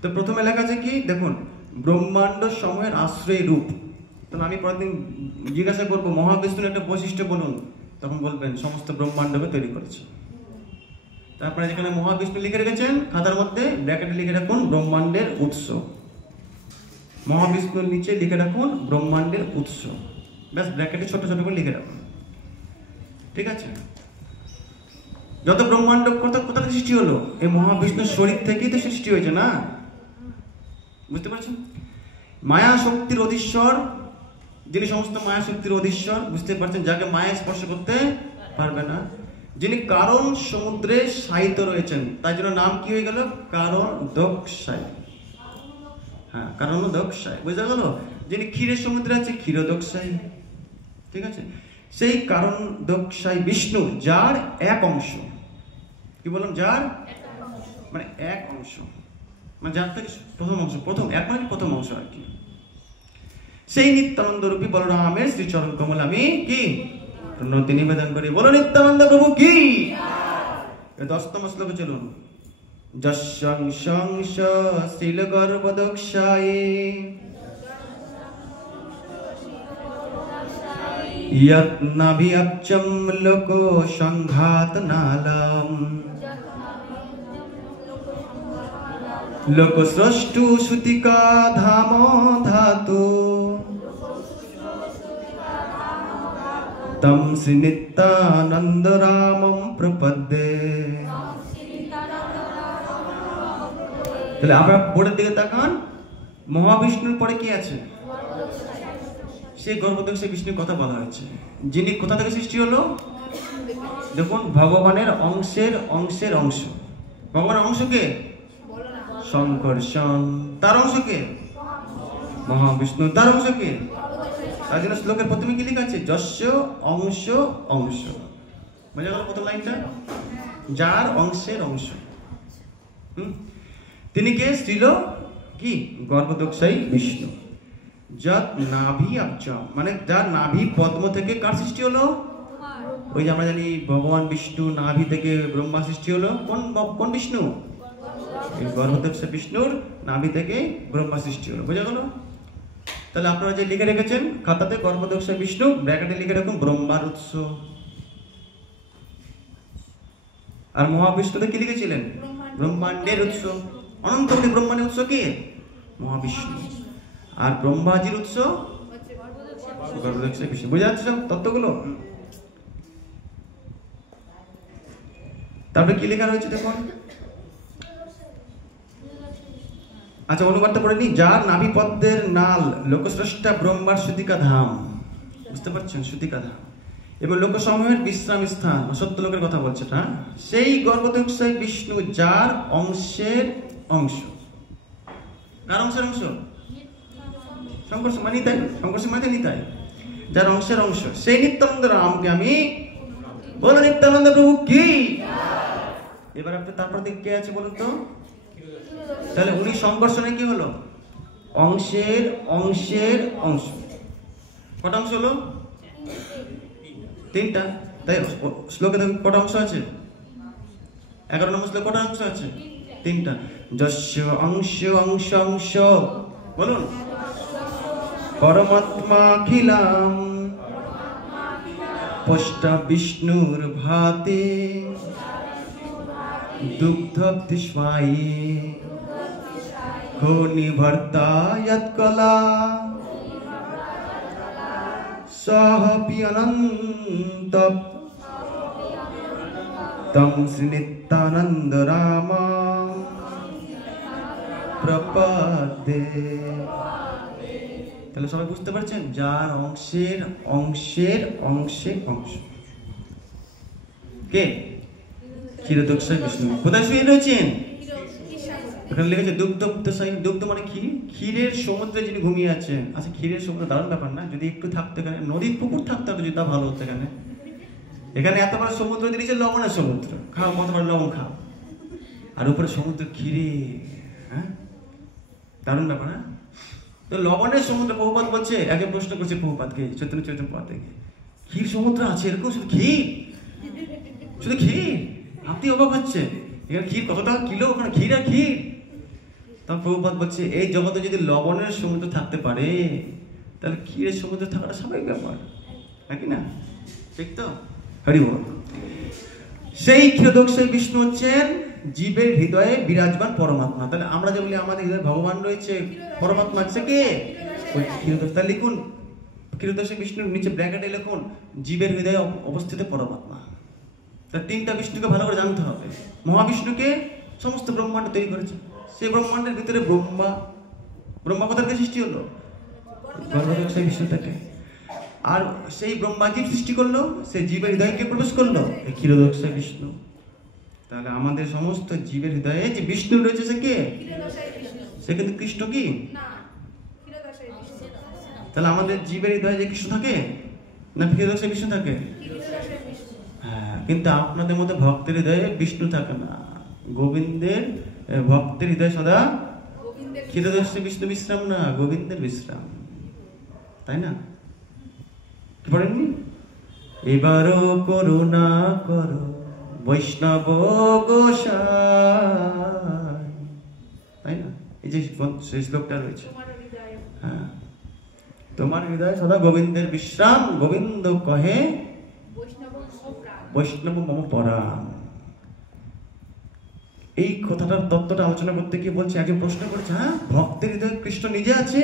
তো প্রথমে লেখা আছে কি দেখুন, ব্রহ্মাণ্ড সময়ের আশ্রয় রূপ। তাহলে আমি পরের দিন জিজ্ঞাসা করবো মহাবিষ্ণুর একটা বৈশিষ্ট্য বলুন, তখন বলবেন সমস্ত ব্রহ্মাণ্ডকে তৈরি করেছে। তারপরে যেখানে মহাবিষ্ণু লিখে রেখেছেন খাতার মধ্যে ব্র্যাকেটে লিখে রাখুন ব্রহ্মাণ্ডের উৎস, মহাবিষ্ণুর নিচে লিখে রাখুন ব্রহ্মাণ্ডের উৎস, ব্যাস ব্র্যাকেটে ছোট ছোট করে লিখে রাখুন, ঠিক আছে? যত ব্রহ্মাণ্ড কোথা থেকে সৃষ্টি হলো? এই মহাবিষ্ণুর শরীর থেকেই তো সৃষ্টি হয়েছে না, বুঝতে পারছেন? মায়া শক্তির অধীশ্বর, যিনি সমস্ত মায়া শক্তির অধীশ্বর, বুঝতে পারছেন, যাকে মায়া স্পর্শ করতে পারবে না, যিনি কারণ সমুদ্রে শায়িত রয়েছেন, তাই জন্য নাম কি হয়ে গেল? কারণ দক্ষায়। হ্যাঁ, কারণ দক্ষায়, বুঝতে গেল? যিনি ক্ষীরের সমুদ্রে আছে, ক্ষীরদক্ষায়, ঠিক আছে? সেই কারণ দক্ষায় বিষ্ণু, যার এক অংশ, কি বললাম? যার মানে এক অংশ, মানে যার থেকে প্রথম অংশ, প্রথম এক মানে প্রথম অংশ আর কি। সেই নিত্যানন্দ রূপী বলরামের শ্রীচরণ কমল আমি কি প্রণতি নিবেদন করি। বলো নিত্যানন্দ প্রভু কি। 10তম শ্লোকে চলুন। যশংশ শ্রীল গর্ভদক্ষায় यत्नाभिअब्जं लोको संघात नालम लोक सृष्टु सुतिका धाम धातु तम श्री नित्यानंद रामं प्रपद्ये। তাহলে আমরা বোর্ডের দিকে তাকান, মহাবিষ্ণুর পরে কি আছে? সেই গর্ভদক্ষায় বিষ্ণুর কথা বলা হয়েছে, যিনি কোথা থেকে সৃষ্টি হলো? দেখুন, ভগবানের অংশের অংশের অংশ। ভগবানের অংশ কে? সংকর্ষণ। তার অংশ কে? মহাবিষ্ণু। তার অংশ কে? তার জন্য শ্লোকের প্রথমে কি লেখা আছে? যস্য অংশ অংশ। বোঝা গেল প্রথম লাইনটা? যার অংশের অংশ। তিনি কে? শ্রীল কি গর্ভদক্ষায়ী বিষ্ণু। যৎ নাভি আব্জম, মানে যার নাভি পদ্ম থেকে কার সৃষ্টি হলো? ওই যে আমরা জানি ভগবান বিষ্ণু নাভি থেকে ব্রহ্মা সৃষ্টি হলো। কোন বিষ্ণু? গর্ভদক্ষায়ী বিষ্ণুর নাভি থেকে ব্রহ্মা সৃষ্টি হলো। বোঝা গেল? তাহলে আপনারা যে লিখে রেখেছেন খাতাতে গর্ভদক্ষায়ী বিষ্ণু, ব্র্যাকেটে লিখে রাখুন ব্রহ্মার উৎস। আর মহাবিষ্ণুতে কি লিখেছিলেন? ব্রহ্মাণ্ডের উৎস। অনন্তকোটি ব্রহ্মাণ্ডের উৎস কে? মহাবিষ্ণু। আর ব্রহ্মাজির উৎস গর্ভদক্ষায়ী বিষ্ণু। বুঝা যাচ্ছে সব তত্ত্বগুলো? তারপরে কি লেখা রয়েছে দেখুন। আচ্ছা, অনুবাদটা পড়ে নি। যার নাভি পদ্মের নাল লোকস্রষ্টা ব্রহ্মার সুতিকা ধাম। বুঝতে পারছেন? সুতিকা ধাম এবং লোকসমূহের বিশ্রাম স্থান, সত্য লোকের কথা বলছে না। সেই গর্ভদক্ষায়ী বিষ্ণু যার অংশের অংশ। কার অংশের অংশ? সংকর্ষ মানে তাই, সংকর্ষ মানে নিতাই, যার অংশের অংশ। সেই নিত্যানন্দ রামকে আমি বলো নিত্যানন্দ প্রভু কি। এবার আপনি তারপর দিকে কে আছে বলুন তো? তাহলে উনি সংকর্ষণে কি হলো? অংশের অংশের অংশ। কটা অংশ হলো? 3টা। তাই শ্লোকে দেখুন কটা অংশ আছে? 11 নম্বর শ্লোকে কটা অংশ আছে? 3টা। যস্য অংশ অংশ অংশ বলুন পরমাত্মাখিলাম পষ্ট বিষ্ণুর ভাতে দুগ্ধব্ধিস্বায়ী ঘূর্ণিভর্তা যৎকলা সহপি অনন্ত তং শ্রী নিত্যানন্দ রাম প্রপদে। তাহলে সবাই বুঝতে পারছেন? যার অংশের অংশের অংশে অংশ কে? ক্ষীরদক্ষায়ী বিষ্ণু। কোথায় শুয়ে রয়েছেন? ওখানে লিখেছে দুগ্ধব্ধিস্বায়ী। দুগ্ধ মানে ক্ষীর, ক্ষীরের সমুদ্রে যিনি ঘুমিয়ে আছেন। আচ্ছা, ক্ষীরের সমুদ্র দারুণ ব্যাপার না? যদি একটু থাকতো এখানে, নদী পুকুর থাকতো যদি, তা ভালো হতো। এখানে এত বড় সমুদ্র দিয়েছে, লবণের সমুদ্র। খাও, কত বড় লবণ খাও, আর উপরে সমুদ্র ক্ষীরে। হ্যাঁ, দারুণ ব্যাপার। হ্যাঁ, তো লবণের সমুদ্র। প্রভুপাদ বলছে, একজন প্রশ্ন করছে প্রভুপাদকে, চৈতন্য চরিত্র পদ থেকে, ক্ষীর সমুদ্র আছে এরকম? শুধু ক্ষীর? শুধু ক্ষীর? আপনি অবাক হচ্ছে, এখানে ক্ষীর কত টাকা কিলো, ওখানে ক্ষীর আর ক্ষীর। তখন প্রভুপাদ বলছে, এই জগতে যদি লবণের সমুদ্র থাকতে পারে, তাহলে ক্ষীরের সমুদ্র থাকাটা স্বাভাবিক ব্যাপার, নাকি না? ঠিক তো? হরি বল। সেই ক্ষীরদক্ষায়ী বিষ্ণু হচ্ছেন জীবের হৃদয়ে বিরাজমান পরমাত্মা। তাহলে আমরা যে বলি আমাদের হৃদয়ে ভগবান রয়েছে, পরমাত্মা আছে কে? ওই ক্ষীরদক্ষায়ী। লিখুন ক্ষীরদক্ষায়ী বিষ্ণুর নিচে ব্র্যাকেটে লিখুন জীবের হৃদয়ে অবস্থিত পরমাত্মা। তার 3টা বিষ্ণুকে ভালো করে জানতে হবে। মহাবিষ্ণুকে সমস্ত ব্রহ্মাণ্ড তৈরি করেছে। সেই ব্রহ্মাণ্ডের ভিতরে ব্রহ্মা। ব্রহ্মা কোথা থেকে সৃষ্টি হলো? গর্ভদক্ষায়ী বিষ্ণু থেকে। আর সেই ব্রহ্মা জীব সৃষ্টি করলো, সেই জীবের হৃদয়কে প্রবেশ করলো এই ক্ষীরদক্ষায়ী বিষ্ণু। তাহলে আমাদের সমস্ত জীবের হৃদয়ে যে বিষ্ণু রয়েছে সে কে? সে কিন্তু কৃষ্ণ কি না? তাহলে আমাদের জীবের হৃদয়ে যে কৃষ্ণ থাকে না ক্ষীরদক্ষায়ী বিষ্ণু থাকে? হ্যাঁ, কিন্তু আপনাদের মধ্যে ভক্তের হৃদয়ে বিষ্ণু থাকে না। গোবিন্দের ভক্তের হৃদয় সদা ক্ষীরদক্ষায়ী বিষ্ণু বিশ্রাম না, গোবিন্দের বিশ্রাম। তাই না? কি পড়েননি? এবারও করুণা করো বৈষ্ণব গোসাই। তাই না? এই যে সেই শ্লোকটা রয়েছে। হ্যাঁ, তোমার হৃদয় সদা গোবিন্দের বিশ্রাম, গোবিন্দ কহে বৈষ্ণব মম পরাণ। এই কথাটার তত্ত্বটা আলোচনা করতে গিয়ে বলছে, একজন প্রশ্ন করেছে, হ্যাঁ ভক্তের হৃদয়ে কৃষ্ণ নিজে আছে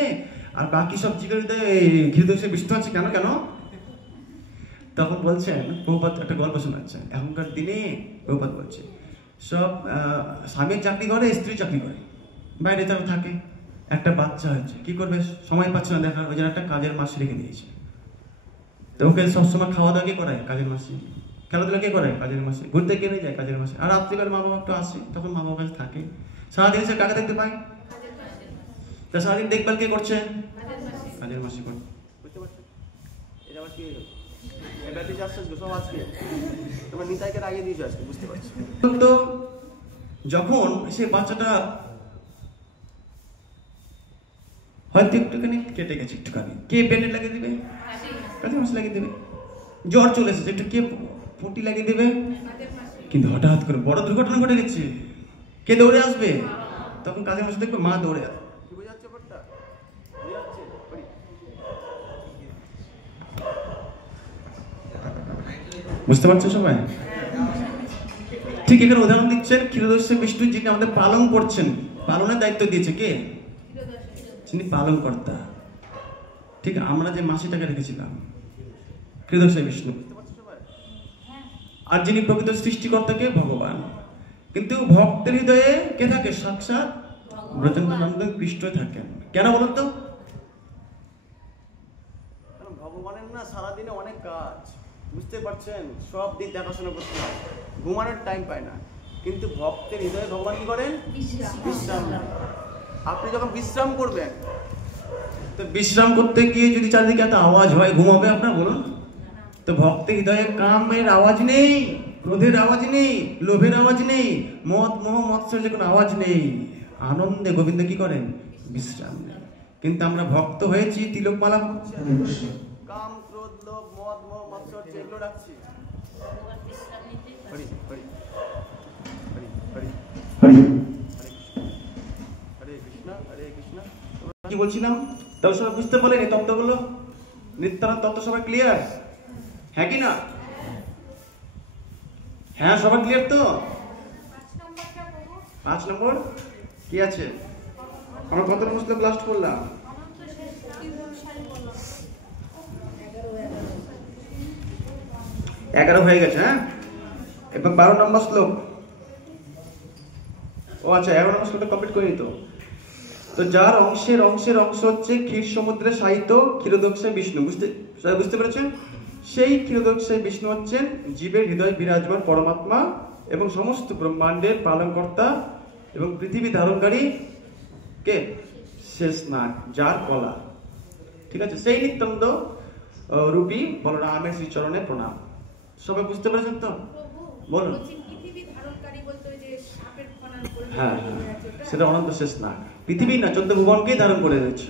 আর বাকি সব জীবের হৃদয়ে ক্ষীরদক্ষায়ী বিষ্ণু আছে, কেন কেন? তখন বলছেন প্রভুপাদ একটা গল্প শোনাচ্ছেন। এখনকার দিনে প্রভুপাদ বলছে, সব স্বামীর চাকরি করে, স্ত্রী চাকরি করে, বাইরে তারা থাকে, একটা বাচ্চা হয়েছে, কি করবে, সময় পাচ্ছে না দেখার, ওই জন্য একটা কাজের মাসি রেখে দিয়েছে। তো ওকে সবসময় খাওয়া দাওয়া কে করায়? কাজের মাসি। খেলাধুলা কে করে? কাজের মাসি। ঘুরতে কে নিয়ে যায়? কাজের মাসি। আর রাত্রিবেলা মা বাবা একটু আসে, তখন মা বাবার কাছে থাকে। সারাদিন সে কাকে দেখতে পাই? তা সারাদিন দেখভাল কে করছে? কাজের মাসি করে। বুঝতে পারছো? এটা আবার কি হয়ে গেল? এবার তুই যাচ্ছিস সব আজকে তোমার নিতাইকে লাগিয়ে দিয়েছো আজকে, বুঝতে পারছি। তো যখন সে বাচ্চাটা হয়তো একটুখানি কেটে গেছে, একটুখানি কে ব্যান্ডেড লাগিয়ে দিবে? কাজের মাসি লাগিয়ে দেবে। জ্বর চলে এসেছে, একটু কে পটি লাগিয়ে দেবে? কিন্তু হঠাৎ করে বড় দুর্ঘটনা ঘটে গেছে, কে দৌড়ে আসবে? তখন কাজের মাসি দেখবে মা দৌড়ে আসবে। কি বোঝাচ্ছে ব্যাপারটা? বোঝাচ্ছে? বুঝতে পারছো সবাই? ঠিক এখানে উদাহরণ দিচ্ছেন ক্ষীরোদস্যু বিষ্ণু, যিনি আমাদের পালন করছেন, পালনের দায়িত্ব দিয়েছে কে? যিনি পালন কর্তা। ঠিক আমরা যে মাসিটাকে রেখেছিলাম ক্ষীরোদস্যু বিষ্ণু, আর যিনি প্রকৃত সৃষ্টিকর্তাকে ভগবান। কিন্তু ভক্তের হৃদয়ে কে থাকে? সাক্ষাৎ ব্রজেন্দ্রনন্দ কৃষ্ণ থাকেন। কেন বলুন তো? ভগবানের না সারাদিনে অনেক কাজ, বুঝতে পারছেন? সব দিক দেখাশোনা করতে হয়, ঘুমানোর টাইম পায় না। কিন্তু ভক্তের হৃদয়ে ভগবান কি করেন? বিশ্রাম নেন। আপনি যখন বিশ্রাম করবেন, তো বিশ্রাম করতে গিয়ে যদি চারিদিকে এত আওয়াজ হয়, ঘুমাবে আপনার? বলুন তো। ভক্তের হৃদয়ে কামের আওয়াজ নেই, ক্রোধের আওয়াজ নেই, লোভের আওয়াজ নেই, মদ মোহ মৎসর্যের কোনো আওয়াজ নেই। আনন্দে গোবিন্দ কি করেন? বিশ্রাম নেন। কিন্তু আমরা ভক্ত হয়েছি, তিলকমালা কাম ক্রোধ লোভ মদ মোহ মৎসর্য এগুলো রাখছি। হরি হরি হরি হরি হরি হরে কৃষ্ণ হরে কৃষ্ণ। কি বলছিলাম? তাহলে সবাই বুঝতে পারলেন এই তত্ত্বগুলো? নিত্যানন্দ তত্ত্ব সবাই ক্লিয়ার? হ্যাঁ কি না? হ্যাঁ সবাই ক্লিয়ার তো? 5 নম্বর কি আছে? আমরা কত নম্বর শ্লোক লাস্ট করলাম? 11 হয়ে গেছে। হ্যাঁ, এবার 12 নম্বর শ্লোক। ও আচ্ছা, 11 নম্বর শ্লোকটা কমপ্লিট করে নিত। তো যার অংশের অংশের অংশ হচ্ছে ক্ষীর সমুদ্রে সাহিত্য ক্ষীরোদস্যু বিষ্ণু। বুঝতে পেরেছেন? সেই ক্ষীরোদস্যু বিষ্ণু হচ্ছেন জীবের হৃদয় বিরাজমান পরমাত্মা এবং সমস্ত ব্রহ্মাণ্ডের পালনকর্তা এবং পৃথিবী ধারণকারী কে? শেষনাগ, যার কলা। ঠিক আছে? সেই নিত্যানন্দ রূপী বলরামের শ্রীচরণে প্রণাম। সবাই বুঝতে পেরেছেন তো? বলুন। হ্যাঁ, সেটা অনন্ত শেষনাগ। পৃথিবী না, 14 ভুবনকে ধারণ করে রেখেছে।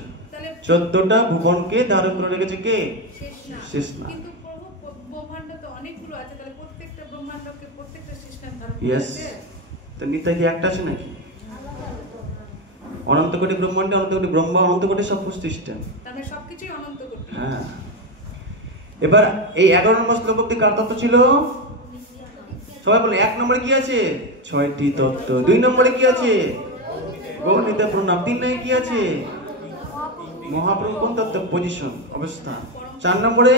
14টা ভুবনকে ধারণ করে রেখেছে কে? শেষনাগ। কিন্তু প্রভু ব্রহ্মাণ্ড তো অনেকগুলো আছে, তাহলে প্রত্যেকটা ব্রহ্মাণ্ডকে প্রত্যেকটা শেষনাগ ধারণ করে। ইয়েস। তো নিতাই কি একটা আছে নাকি? অনন্ত কোটি ব্রহ্মাণ্ডে অনন্ত কোটি ব্রহ্মা, অনন্ত কোটি সব সিস্টেম, তাহলে সবকিছুই অনন্ত কোটি। হ্যাঁ। এবার এই 11 নম্বর শ্লোক অব্দি কার তত্ত্ব ছিল? সবাই বলে। 1 নম্বরে কি আছে? 6টি তত্ত্ব। 2 নম্বরে কি আছে? গৌরনীতা প্রণাম। 3 নম্বরে কি আছে? মহাপ্রভু কোন তত্ত্ব? পজিশন, অবস্থান। 4 নম্বরে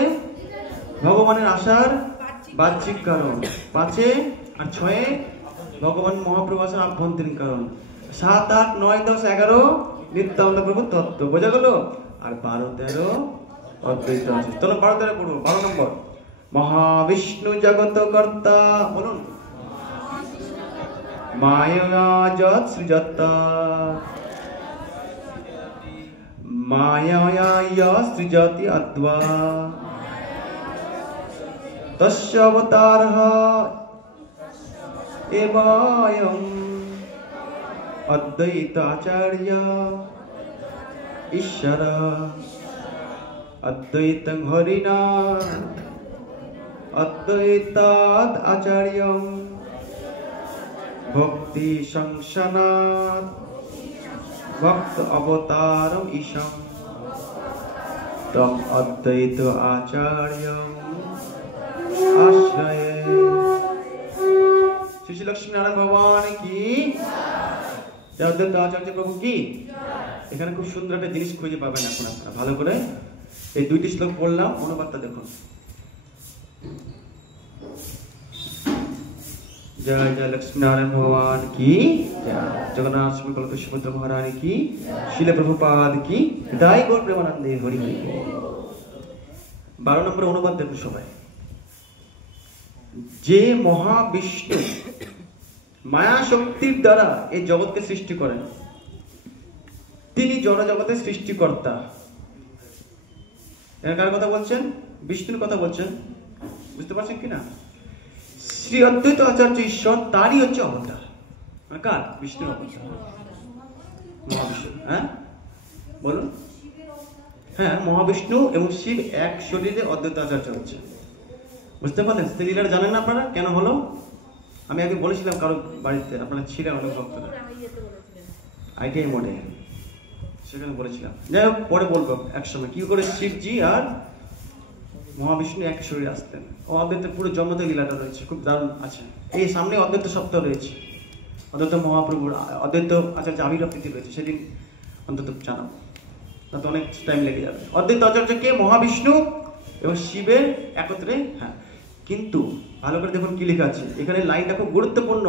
ভগবানের আসার বাহ্যিক কারণ। 5 আর 6 ভগবান মহাপ্রভু আসার আভ্যন্তরীণ কারণ। 7, 8, 9, 10, 11 নিত্যানন্দ প্রভু তত্ত্ব। বোঝা গেল? আর 12, 13 অদ্বৈত আছে। চলো 12, 13 পড়বো। 12 নম্বর মহাবিষ্ণু জগত কর্তা। বলুন। মায়া যৎ সৃজত মায়া সৃজতি অদ্বা তস্য অবতারঃ এবয়ং অদ্বৈত আচার্য ঈশ্বর অদ্বৈতং হরিণা অদ্বৈতাৎ আচার্যং ভক্তি সংসনাৎ ভক্ত অবতারম ঈশং তম অদ্বৈত আচার্যং আশ্রয়ে। শ্রী লক্ষ্মীনারায়ণ ভগবান কি? অদ্বৈত আচার্য প্রভু কি? এখানে খুব সুন্দর একটা জিনিস খুঁজে পাবেন এখন আপনারা ভালো করে। এই 2টি শ্লোক পড়লাম, অনুবাদটা দেখুন। जय जय लक्ष्मी नारायण भगवान की जय, जगन्नाथ स्वामी कल्प सुभद्रा महारानी की, शिल प्रभुपाद की, हृदय गौर प्रेमानंदे हरि हरि। 12 নম্বর অনুবাদ দেখুন সবাই। যে মহাবিষ্ণু মায়া শক্তির দ্বারা এই জগৎকে সৃষ্টি করেন। তিনি জড় জগতের সৃষ্টিকর্তা। কার কথা বলছেন? বিষ্ণুর কথা বলছেন। বুঝতে পারছেন কিনা? শ্রী অদ্বৈত আচার্য ঈশ্বর, তারই হচ্ছে অবতার। কার? বিষ্ণুর অবতার, মহাবিষ্ণু। হ্যাঁ বলুন। হ্যাঁ, মহাবিষ্ণু এবং শিব এক শরীরে অদ্বৈত আচার্য হচ্ছে। বুঝতে পারলেন? লীলাটা জানেন না আপনারা কেন হলো? আমি আগে বলেছিলাম কারো বাড়িতে, আপনারা ছিলেন অনেক ভক্তরা, ITI মোডে, সেখানে বলেছিলাম। যাই হোক, পরে বলবো একসময় কি করে শিবজি আর মহাবিষ্ণু এক শরীরে আসতেন। ও অদ্বৈতের পুরো জন্মতে লীলাটা রয়েছে, খুব দারুণ আছে। এই সামনে অদ্বৈত সপ্তাহ রয়েছে, অদ্বৈত মহাপ্রভুর অদ্বৈত আচার্য আবির্ভাব তিথি রয়েছে, সেদিন অন্তত জানাবো, না তো অনেক টাইম লেগে যাবে। অদ্বৈত আচার্যকে মহাবিষ্ণু এবং শিবের একত্রে। হ্যাঁ, কিন্তু ভালো করে দেখুন কি লেখা আছে এখানে, লাইনটা খুব গুরুত্বপূর্ণ।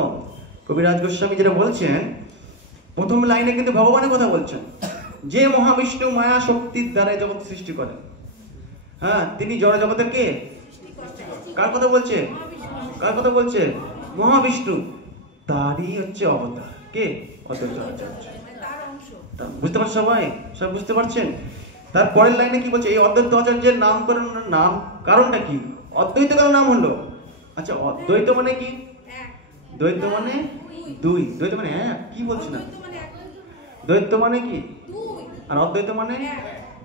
কবিরাজ গোস্বামী যেটা বলছেন, প্রথম লাইনে কিন্তু ভগবানের কথা বলছেন, যে মহাবিষ্ণু মায়া শক্তির দ্বারা জগৎ সৃষ্টি করেন। হ্যাঁ, তিনি জড় জগতের কে? কার কথা বলছে? কার কথা বলছে? মহাবিষ্ণু, তারই হচ্ছে অবতার। কে? অদ্বৈত আচার্য। বুঝতে পারছেন সবাই? সব বুঝতে পারছেন? তারপরের লাইনে কি বলছে? এই অদ্বৈত আচার্যের নামকরণের নাম কারণটা কি? অদ্বৈত কেন নাম হলো? আচ্ছা, অদ্বৈত মানে কি? দ্বৈত মানে দুই, দ্বৈত মানে এক। কি বলছি না? দ্বৈত মানে কি? আর অদ্বৈত মানে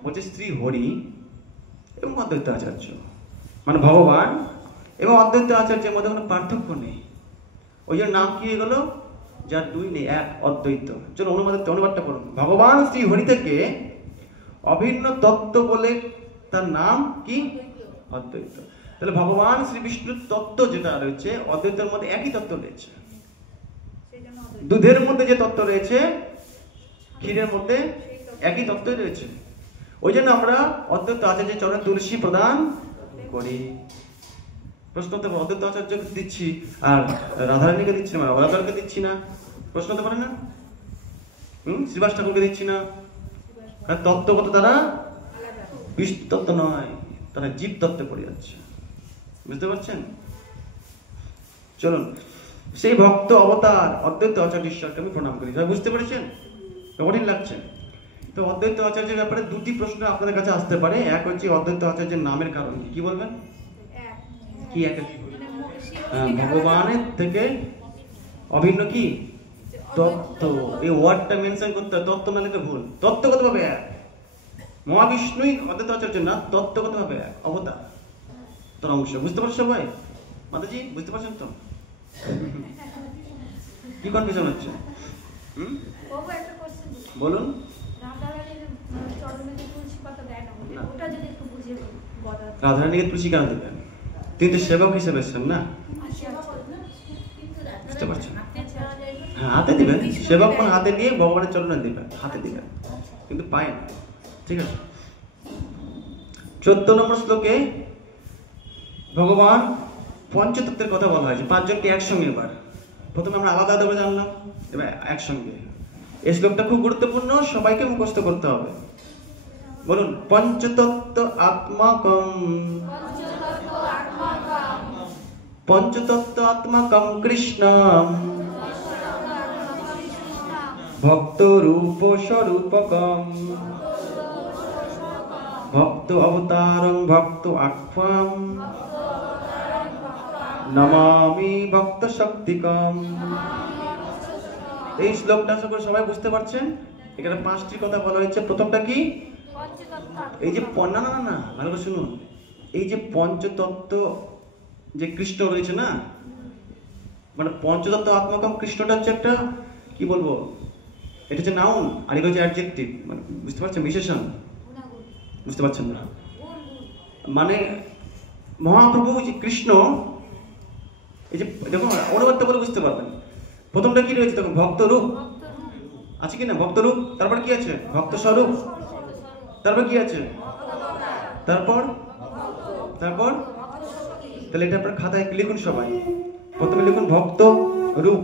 বলছে শ্রী হরি এবং অদ্বৈত আচার্য, মানে ভগবান এবং অদ্বৈত আচার্যের মধ্যে কোনো পার্থক্য নেই। ওই জন্য নাম কি হয়ে গেল? যার দুই নেই, এক, অদ্বৈত। চলো অনুবাদটা করুন। ভগবান শ্রী হরি থেকে অভিন্ন তত্ত্ব বলে তার নাম কি? অদ্বৈত। তাহলে ভগবান শ্রী বিষ্ণুর তত্ত্ব যেটা রয়েছে, অদ্বৈতের মধ্যে একই তত্ত্ব রয়েছে। দুধের মধ্যে যে তত্ত্ব রয়েছে, ক্ষীরের মধ্যে একই তত্ত্বই রয়েছে। ওই জন্য আমরা অদ্বৈত আচার্যের চরণে তুলসী প্রদান করি। প্রশ্ন তো অদ্বৈত আচার্যকে দিচ্ছি আর রাধারানীকে দিচ্ছি না, অরাধারকে দিচ্ছি না, প্রশ্ন তো পারে না। শ্রীবাস ঠাকুরকে দিচ্ছি না, কারণ তত্ত্বগত তারা বিষ্ণু তত্ত্ব নয়, তারা জীব তত্ত্বে পড়ে যাচ্ছে। বুঝতে পারছেন? চলুন, সেই ভক্ত অবতার অদ্বৈত আচার্য ঈশ্বরকে আমি প্রণাম করি। বুঝতে পেরেছেন? কঠিন লাগছে তো? অদ্বৈত আচার্যের ব্যাপারে দুটি প্রশ্ন আপনাদের কাছে আসতে পারে। এক হচ্ছে অদ্বৈত আচার্যের নামের কারণ কি বলবেন? কি এক? ভগবানের থেকে অভিন্ন কি তত্ত্ব। এই ওয়ার্ডটা মেনশন করতে হয়, তত্ত্ব না লিখে ভুল। তত্ত্বগত ভাবে এক, মহাবিষ্ণুই অদ্বৈত আচার্য না, তত্ত্বগত ভাবে এক, অবতার তার অংশ। বুঝতে পারছো সবাই? মাতাজি বুঝতে পারছেন তো? কি কনফিউশন হচ্ছে? বলুন। রাধারানীকে তুলসী কেন দেবেন? তিনি তো সেবক হিসেবে এসেছেন না? বুঝতে পারছেন? হ্যাঁ, হাতে দিবেন। সেবক মানে হাতে নিয়ে ভগবানের চরণে দিবেন, হাতে দিবেন, কিন্তু পায় না। ঠিক আছে? 14 নম্বর শ্লোকে ভগবান পঞ্চতত্ত্বের কথা বলা হয়েছে, পাঁচজনকে একসঙ্গে। এবার প্রথমে আমরা আলাদা আলাদা করে জানলাম, এবার একসঙ্গে। এই শ্লোকটা খুব গুরুত্বপূর্ণ, সবাইকে মুখস্থ করতে হবে। বলুন, পঞ্চতত্ত্ব আত্মাকম, পঞ্চতত্ত্ব আত্মাকম কৃষ্ণম ভক্ত রূপ স্বরূপকম ভক্ত অবতারং ভক্ত আখ্যাম নমামি ভক্ত শক্তিকম। এই শ্লোকটা আশা করি সবাই বুঝতে পারছেন। এখানে 5টি কথা বলা হয়েছে। প্রথমটা কি? এই যে না না না, ভালো করে শুনুন। এই যে পঞ্চতত্ত্ব যে কৃষ্ণ রয়েছে না, মানে পঞ্চতত্ত্ব আত্মকম কৃষ্ণটা হচ্ছে একটা কি বলবো, এটা হচ্ছে নাউন আর এটা হচ্ছে অ্যাডজেক্টিভ, মানে বুঝতে পারছেন? বিশেষণ। বুঝতে পারছেন না? মানে মহাপ্রভু যে কৃষ্ণ, এই যে দেখুন অনুবাদটা বলে বুঝতে পারবেন। প্রথমটা কি রয়েছে তখন? ভক্ত রূপ আছে কি না? ভক্ত রূপ, তারপর কি আছে? ভক্ত স্বরূপ, তারপর কি আছে? তারপর তারপর তাহলে এটা আপনার খাতায় লিখুন সবাই। প্রথমে লিখুন ভক্ত রূপ,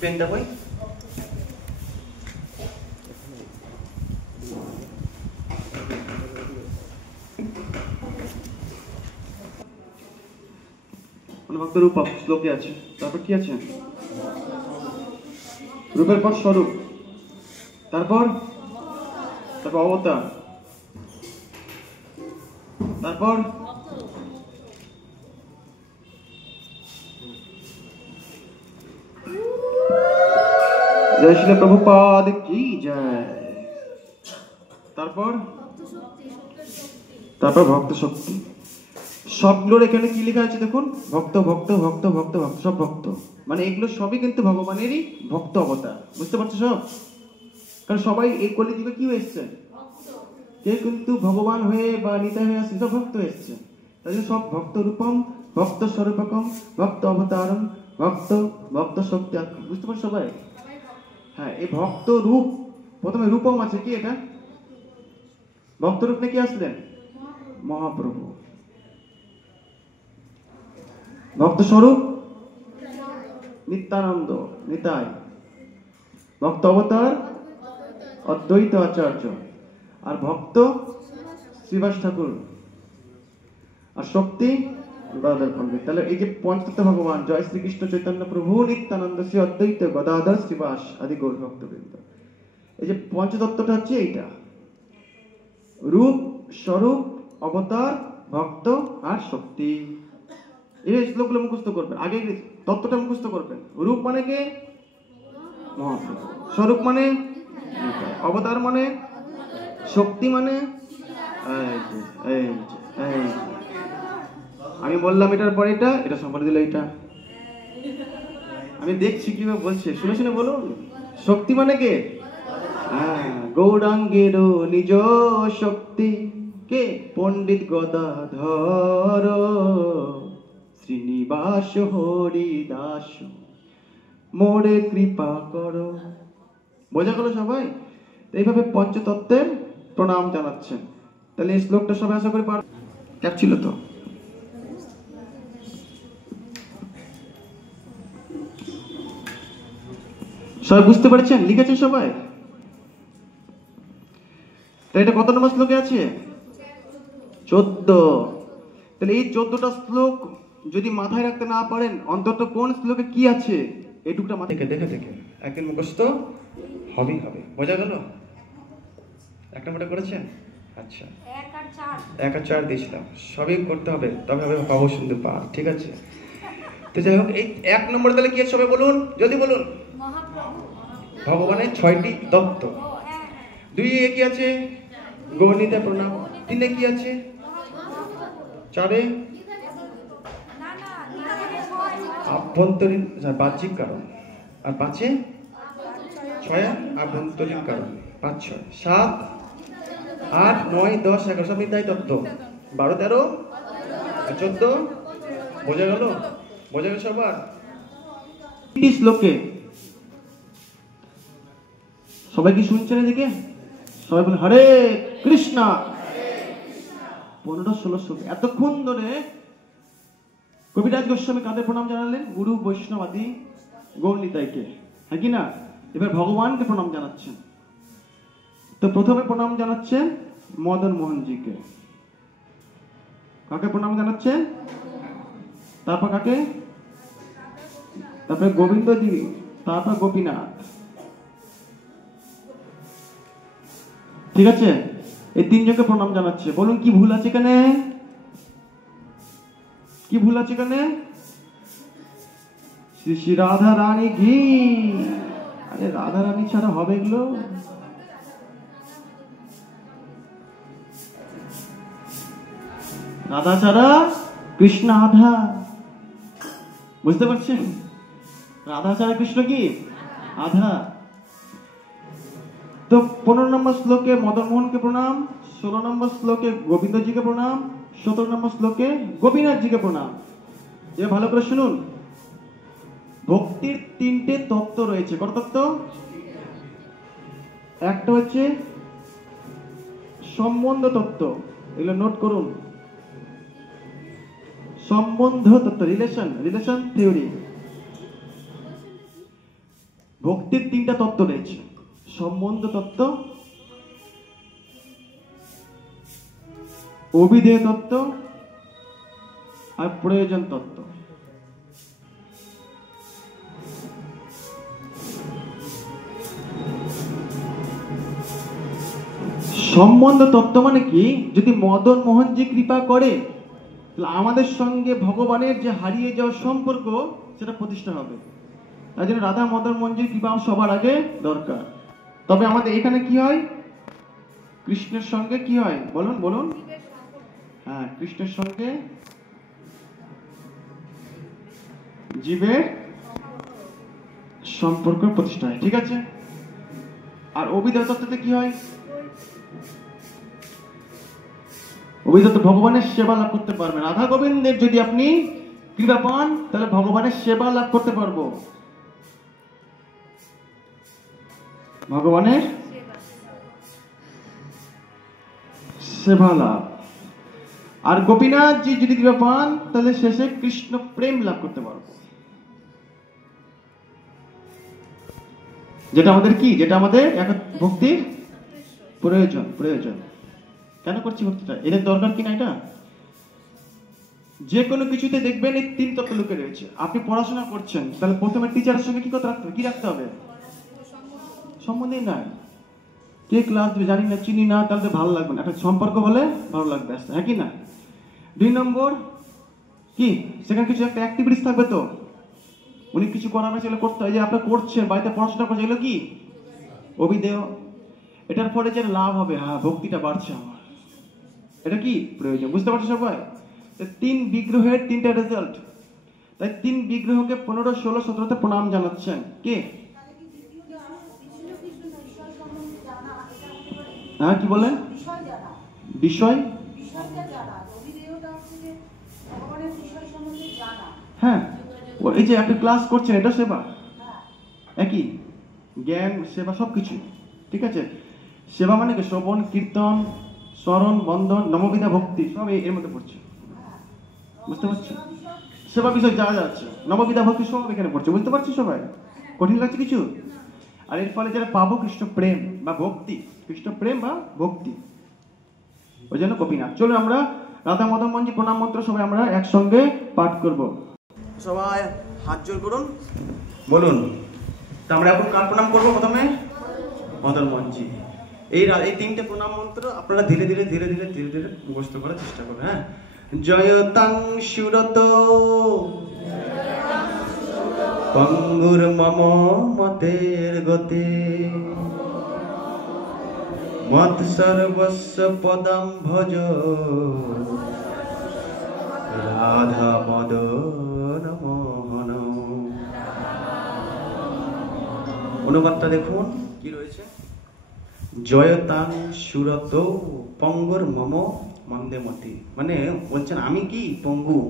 পেনটা বই ভক্ত রূপ শ্লোকে আছে। তারপর কি আছে? রূপের পর স্বরূপ, তারপর তারপর অবতার, তারপর জয় শ্রী প্রভুপাদ কি জয়। তারপর তারপর ভক্ত শক্তি। সবগুলোর এখানে কি লেখা আছে দেখুন, ভক্ত ভক্ত ভক্ত ভক্ত ভক্ত, সব ভক্ত, মানে এগুলো সবই কিন্তু ভগবানেরই ভক্ত অবতার। বুঝতে পারছো সব? কারণ সবাই এই কলিযুগে কি হয়ে এসছে, কেউ কিন্তু ভগবান হয়ে বা নিতাই হয়ে আসছে, সব ভক্ত হয়ে এসছে। তাই জন্য সব ভক্ত রূপম, ভক্ত স্বরূপকম, ভক্ত অবতারম, ভক্ত ভক্ত শক্তি। বুঝতে পারছো সবাই? হ্যাঁ, এই ভক্ত রূপ, প্রথমে রূপম আছে, কি এটা? ভক্ত রূপ নাকি আসলেন মহাপ্রভু। ভক্ত স্বরূপ নিত্যানন্দ নিতাই। ভক্ত অবতার অদ্বৈত আচার্য। আর ভক্ত শ্রীবাস ঠাকুর। আর শক্তি গদাধর পণ্ডিত। তাহলে এই যে পঞ্চতত্ত্ব ভগবান, জয় শ্রীকৃষ্ণ চৈতন্য প্রভু নিত্যানন্দ শ্রী অদ্বৈত গদাধর শ্রীবাস আদি গৌর ভক্তবৃন্দ। এই যে পঞ্চতত্ত্বটা হচ্ছে এইটা, রূপ, স্বরূপ, অবতার, ভক্ত আর শক্তি। এই শ্লোকগুলো মুখস্থ করবেন। আগে তত্ত্বটা মুখস্থ করবেন। রূপ মানে কে? মহাপ্রভু। স্বরূপ মানে, অবতার মানে, শক্তি মানে, আমি বললাম এটার পরে এটা সম্পর্কে দিল এটা। আমি দেখছি কিভাবে বলছে, শুনে শুনে বলুন। শক্তি মানে কে? গৌরাঙ্গের নিজ শক্তি কে? পণ্ডিত গদাধর শ্রীনিবাস হরিদাস মোরে কৃপা করো। বোঝা গেল সবাই? এইভাবে পঞ্চতত্ত্বের প্রণাম জানাচ্ছেন। তাহলে এই শ্লোকটা সবাই আশা করি পার ছিল তো। সবাই বুঝতে পারছেন? লিখেছেন সবাই? তো এটা কত নম্বর শ্লোকে আছে? 14। তাহলে এই 14টা শ্লোক যদি মাথায় রাখতে না পারেন, অন্তত কোন শ্লোকে কি আছে এইটুকটা মাথায় দেখে দেখে একদিন মুখস্থ হবেই হবে। বোঝা গেল? এক নম্বরটা করেছেন? আচ্ছা, 1 আর 4 দিয়েছিলাম, সবই করতে হবে, তবে হবে পাবো সুন্দর পা। ঠিক আছে? তো যাই হোক, এই 1 নম্বর তাহলে কি আছে সবাই বলুন, জলদি বলুন। ভগবানের 6টি তত্ত্ব। 2 এ কি আছে? গৌরনীতা প্রণাম। 3 এ কি আছে? 4 এ আভ্যন্তরীণ বাহ্যিক কারণ। আর 5 এ 6 এ আভ্যন্তরীণ কারণ। 5 6 7 8 9 10 11 সব নিতাই তত্ত্ব। 12 13 14। বোঝা গেল? বোঝা গেল সবার? শ্লোকে সবাই কি শুনছেন? এদিকে সবাই বলে হরে কৃষ্ণ। 15-16 শ্লোক। এতক্ষণ ধরে কবিরাজ গোস্বামী কাদের প্রণাম জানালেন? গুরু বৈষ্ণব আদি গৌর নিতাইকে, হ্যাঁ কি না? এবার ভগবানকে প্রণাম জানাচ্ছেন। তো প্রথমে প্রণাম জানাচ্ছেন মদন মোহনজিকে। কাকে প্রণাম জানাচ্ছেন? তারপর কাকে? তারপরে গোবিন্দজি, তারপর গোপীনাথ। ঠিক আছে? এই 3 জনকে প্রণাম জানাচ্ছে। বলুন কি ভুল আছে এখানে? কি ভুল আছে এখানে? শ্রী শ্রী রাধা রানী ঘি। আরে রাধা রানী ছাড়া হবে এগুলো? রাধা ছাড়া কৃষ্ণ আধা। বুঝতে পারছেন? রাধা ছাড়া কৃষ্ণ কি আধা। তো 15 নম্বর শ্লোকে মদন মোহনকে প্রণাম, 16 নম্বর শ্লোকে গোবিন্দজিকে প্রণাম, 17 নম্বর শ্লোকে গোপীনাথজিকে প্রণাম। এবার ভালো করে শুনুন। ভক্তির 3টে তত্ত্ব রয়েছে। কত তত্ত্ব? একটা হচ্ছে সম্বন্ধ তত্ত্ব, এগুলো নোট করুন। সম্বন্ধ তত্ত্ব, রিলেশন থিওরি। ভক্তির 3টা তত্ত্ব রয়েছে: সম্বন্ধ তত্ত্ব, অভিধেয় তত্ত্ব আর প্রয়োজন তত্ত্ব। সম্বন্ধ তত্ত্ব মানে কি, যদি মদন মোহনজি কৃপা করে তাহলে আমাদের সঙ্গে ভগবানের যে হারিয়ে যাওয়ার সম্পর্ক সেটা প্রতিষ্ঠা হবে। তাই জন্য রাধা মদন মোহনজির কৃপা সবার আগে দরকার। তবে আমাদের এখানে কি হয়, কৃষ্ণের সঙ্গে কি হয় বলুন বলুন? হ্যাঁ, কৃষ্ণের সঙ্গে জীবের সম্পর্ক প্রতিষ্ঠা হয়, ঠিক আছে। আর অভিধেয় তত্ত্বতে কি হয়? অভিধেয় ভগবানের সেবা লাভ করতে পারবেন। রাধা গোবিন্দের যদি আপনি কৃপা পান তাহলে ভগবানের সেবা লাভ করতে পারবো, ভগবানের সেবা লাভ। আর গোপীনাথ জি যদি কৃপা পান তাহলে শেষে কৃষ্ণ প্রেম লাভ করতে পারবো, যেটা আমাদের কি, যেটা আমাদের ভক্তির প্রয়োজন। প্রয়োজন কেন করছি ভক্তিটা? এদের দরকার কিনা এটা? যে কোনো কিছুতে দেখবেন এই তিন তত্ত্ব লুকে রয়েছে। আপনি পড়াশোনা করছেন তাহলে প্রথমে টিচারের সঙ্গে কি কথা রাখতে হবে, কি রাখতে হবে? সম্বন্ধেই নাই, কে ক্লাস দেবে জানি না, চিনি না, তাহলে ভালো লাগবে না। একটা সম্পর্ক হলে ভালো লাগবে, হ্যাঁ কি না? 2 নম্বর কি, সেখানে কিছু একটা অ্যাক্টিভিটিস থাকবে। তো উনি কিছু করাবে সেগুলো করতে হয়, যে আপনি করছেন বাড়িতে পড়াশোনা করছেন, এগুলো কি অভিধেয়। এটার পরে যে লাভ হবে, হ্যাঁ ভক্তিটা বাড়ছে আমার, এটা কি প্রয়োজন। বুঝতে পারছো সবাই? 3 বিগ্রহের 3টা রেজাল্ট। তাই 3 বিগ্রহকে 15, 16, 17তে প্রণাম জানাচ্ছেন কে? হ্যাঁ কি বলেন? বিষয়, হ্যাঁ এই যে আপনি ক্লাস করছেন এটা সেবা, একই জ্ঞান সেবা সবকিছু, ঠিক আছে। সেবা মানে কি, শ্রবণ কীর্তন স্মরণ বন্ধন নববিধা ভক্তি সব এর মধ্যে পড়ছে, বুঝতে পারছো? সেবা বিষয় যা যা আছে নববিধা ভক্তি সব এখানে পড়ছে, বুঝতে পারছি সবাই? কঠিন লাগছে কিছু? আর এর ফলে যারা পাবো কৃষ্ণ প্রেম বা ভক্তি, কৃষ্ণ প্রেম বা ভক্তি, ওই জন্য গোপীনাথ। চলো আমরা রাধা মদন মোহনজি প্রণাম মন্ত্র সবাই আমরা একসঙ্গে পাঠ করব। সবাই হাত জোর করুন, বলুন। তা আমরা এখন কার প্রণাম করবো? প্রথমে মদন মোহনজি। এই 3টে প্রণাম মন্ত্র আপনারা ধীরে ধীরে ধীরে ধীরে ধীরে ধীরে মুখস্থ করার চেষ্টা করবেন। হ্যাঁ, জয়তাং সুরত পঙ্গুর মম মতের গতে মত সর্বস্ব পদম ভজ রাধা মদন মোহন। অনুবাদটা দেখুন কি রয়েছে, জয়তাং সুরত পঙ্গুর মম মন্দে মতি, মানে বলছেন আমি কি পঙ্গু,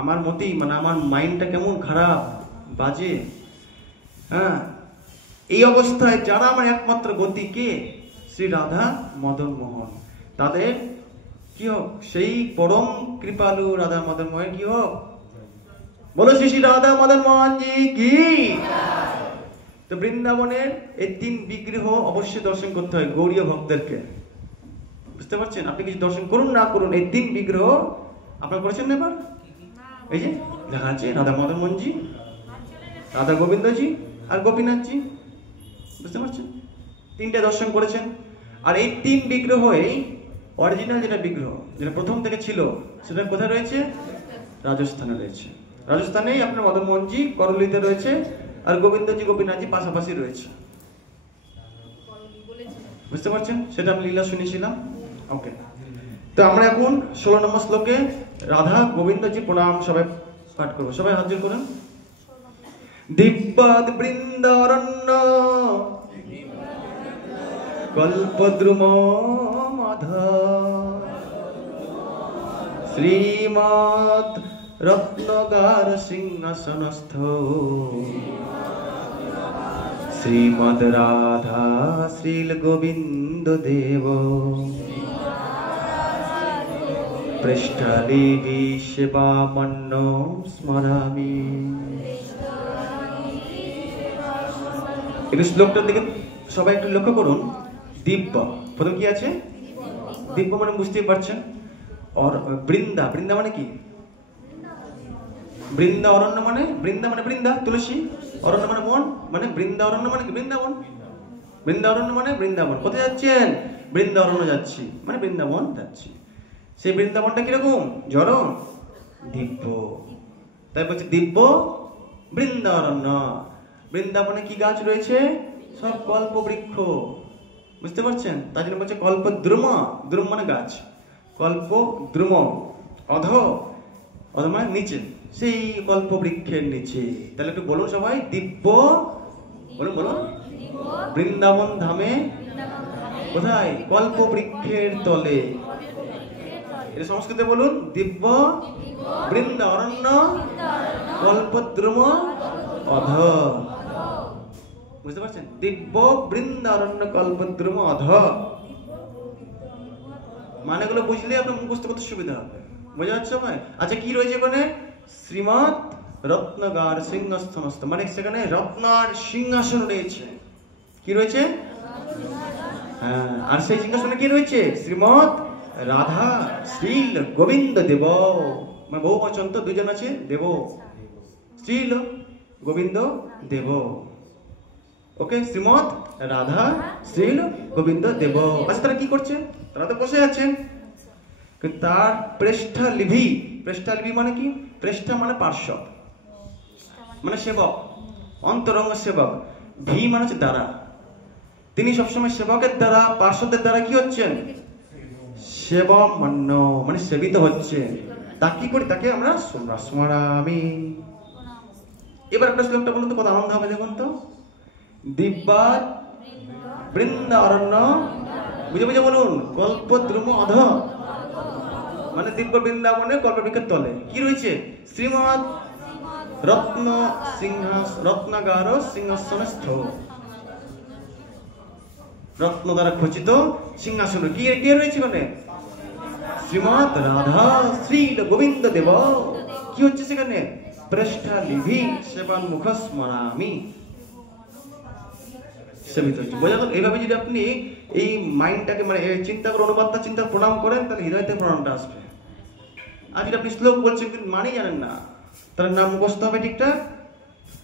আমার মতি মানে আমার মাইন্ডটা কেমন খারাপ বাজে, হ্যাঁ এই অবস্থায় যারা আমার একমাত্র গতি কে, শ্রী রাধা মদন মোহন, তাদের কি হোক সেই পরম কৃপালু রাধা মদন মোহন কি হোক, বলো শ্রী শ্রী রাধা মদন মোহন জি কি। তো বৃন্দাবনের এই 3 বিগ্রহ অবশ্যই দর্শন করতে হয় গৌড়ীয় ভক্তদেরকে, বুঝতে পারছেন? আপনি কিছু দর্শন করুন না করুন, এই 3 বিগ্রহ আপনারা করেছেন না এবার? এই যে দেখা যাচ্ছে রাধা মদন মোহনজি, রাধা গোবিন্দজি আর গোপীনাথজি, বুঝতে পারছেন? 3টে দর্শন করেছেন। আর এই 3 বিগ্রহ, এই অরিজিনাল যেটা বিগ্রহ যেটা প্রথম থেকে ছিল সেটা কোথায় রয়েছে? রাজস্থানে রয়েছে। রাজস্থানেই আপনার মদন মোহনজি করলিতে রয়েছে, আর গোবিন্দজি গোপীনাথজি পাশাপাশি রয়েছে, বুঝতে পারছেন? সেটা আমি লীলা শুনেছিলাম। ওকে, তো আমরা এখন 16 নম্বর শ্লোকে রাধা গোবিন্দজি প্রণাম সবাই পাঠ করবো। সবাই হাত জোড় করুন। দিব্যাদ বৃন্দারণ্য কল্পদ্রুম মাধা শ্রীমৎ রত্নগার সিংহাসনস্থ শ্রীমদ রাধা শ্রীল গোবিন্দ দেব পৃষ্ঠদেবী সেবামন্ন স্মরামি। এই শ্লোকটার দিকে সবাই একটু লক্ষ্য করুন। দিব্য প্রথম কি আছে? দিব্য মানে বুঝতেই পারছেন। আর বৃন্দা, বৃন্দা মানে কি? বৃন্দা অরণ্য মানে বৃন্দা মানে বৃন্দা তুলসী, অরণ্য মানে বন, মানে বৃন্দা অরণ্য মানে কি? বৃন্দাবন। বৃন্দা অরণ্য মানে বৃন্দাবন। কোথায় যাচ্ছেন? বৃন্দাবন যাচ্ছি, মানে বৃন্দাবন যাচ্ছি। সেই বৃন্দাবনটা কিরকম? জড় দিব্য, তাই বলছে দিব্য বৃন্দারণ্য। বৃন্দাবনে কি গাছ রয়েছে? সব কল্প বৃক্ষ, বুঝতে পারছেন? তার জন্য বলছে কল্প দ্রুম, দ্রুম মানে গাছ, কল্প দ্রুম, অধ, অধ মানে নিচে, সেই কল্প বৃক্ষের নিচে। তাহলে একটু বলুন সবাই, দিব্য, বলুন বলুন, বৃন্দাবন ধামে কোথায়? কল্প বৃক্ষের তলে। এটা সংস্কৃতে বলুন, দিব্য বৃন্দা অরণ্য কল্পদ্রুম অধ। বুঝতে পারছেন? দিব্য বৃন্দা অরণ্য কল্পদ্রুম অধ, মানেগুলো বুঝলে আপনার মুখস্থ করতে সুবিধা হবে। বোঝা যাচ্ছে ভাই? আচ্ছা, কি রয়েছে ওখানে? শ্রীমৎ রত্নগার সিংহাসনস্থ, মানে সেখানে রত্নার সিংহাসন রয়েছে। কি রয়েছে? হ্যাঁ, আর সেই সিংহাসনে কি রয়েছে? শ্রীমৎ রাধা শ্রীল গোবিন্দ দেব, মানে বহু বচন তো, দুজন আছে, দেব, শ্রীল গোবিন্দ দেব। ওকে, শ্রীমৎ রাধা শ্রীল গোবিন্দ দেব। আচ্ছা, তারা কি করছে? তারা তো বসে আছেন, কিন্তু তার পৃষ্ঠা লিভি, পৃষ্ঠা লিভি মানে কি? পৃষ্ঠা মানে পার্শ্ব, মানে সেবক, অন্তরঙ্গ সেবক। ভি মানে হচ্ছে দ্বারা। তিনি সবসময় সেবকের দ্বারা, পার্শ্বদের দ্বারা কি হচ্ছেন? সেবমান্য, মানে সেবিত হচ্ছে। তা কি করি? তাকে আমরা স্মরামি। এবার একটা শ্লোকটা বলুন তো, কত আনন্দ হবে দেখুন তো। দিব্যা বৃন্দারণ্য, বুঝে বুঝে বলুন, কল্পদ্রুম অধ, মানে দিব্য বৃন্দাবনে কল্পবৃক্ষের তলে কি রয়েছে? শ্রীমৎ রত্ন সিংহাস রত্নাগার সিংহাসনস্থ, রত্ন দ্বারা খচিত সিংহাসন। কি কে রয়েছে ওখানে? শ্রীমৎ রাধা শ্রীল গোবিন্দ দেব। কি হচ্ছে সেখানে? পৃষ্ঠা লিভি সেবান মুখ স্মরামি, সেবিত হচ্ছে। বোঝা গেল? এইভাবে যদি আপনি এই মাইন্ডটাকে, মানে চিন্তা করে, অনুবাদটা চিন্তা প্রণাম করেন, তাহলে হৃদয়তে প্রণামটা আসবে। আর যদি আপনি শ্লোক বলছেন কিন্তু মানেই জানেন না, তাহলে নাম মুখস্থ হবে ঠিকঠাক,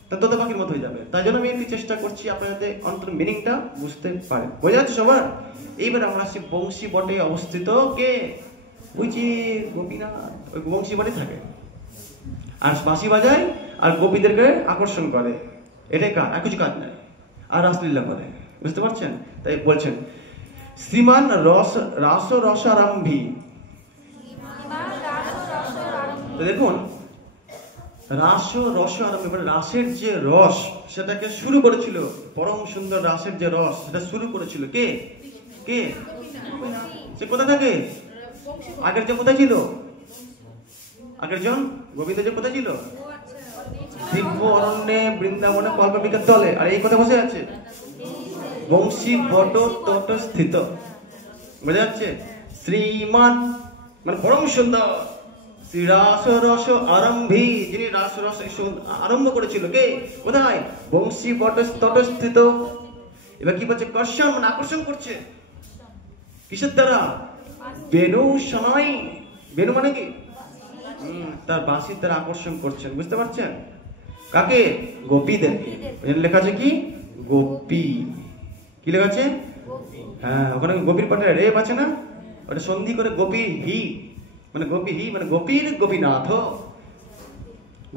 তা তোতা পাখির মতো হয়ে যাবে। তাই জন্য আমি একটু চেষ্টা করছি আপনার যাতে অন্তর মিনিংটা বুঝতে পারেন। বোঝা যাচ্ছে সবার? এইবার আমরা আসছি বংশী বটে অবস্থিত কে? ওই যে গোপীনাথ, ওই বংশী বটে থাকে আর বাঁশি বাজায় আর গোপীদেরকে আকর্ষণ করে, এটাই কাজ, আর কিছু কাজ নাই, আর রাসলীলা করে। বুঝতে পারছেন? তাই বলছেন শ্রীমান রাস রসারম্ভী। দেখুন, রাস রস আরম্ভ, রাসের যে রস সেটাকে শুরু করেছিল, পরম সুন্দর রাসের যে রস সেটা শুরু করেছিল কে? কে? সে কোথা থাকে? আগের জন কোথায় ছিল? আগের জন গোবিন্দ যে কোথায় ছিল? দিব্য অরণ্যে বৃন্দাবনে কল্পবৃক্ষের তলে। আর এই কথা বসে আছে বংশী বট তট স্থিত। বোঝা যাচ্ছে? শ্রীমান মানে পরম সুন্দর, শ্রী রাস রস আরম্ভী, যিনি রাস রস আরম্ভ করেছিল কে? কোথায়? বংশী বট তট স্থিত। এবার কি বলছে? কর্ষণ মানে আকর্ষণ করছে। কিসের দ্বারা? বেনু শনাই, বেনু মানে কি? তার বাঁশির দ্বারা আকর্ষণ করছেন। বুঝতে পারছেন? কাকে? গোপীদের। লেখা আছে কি? গোপী। কি লেখা আছে? হ্যাঁ, ওখানে গোপীর পাটে রেপ আছে না, ওটা সন্ধি করে গোপী হি, মানে গোপী হি মানে গোপীর গোপীনাথ।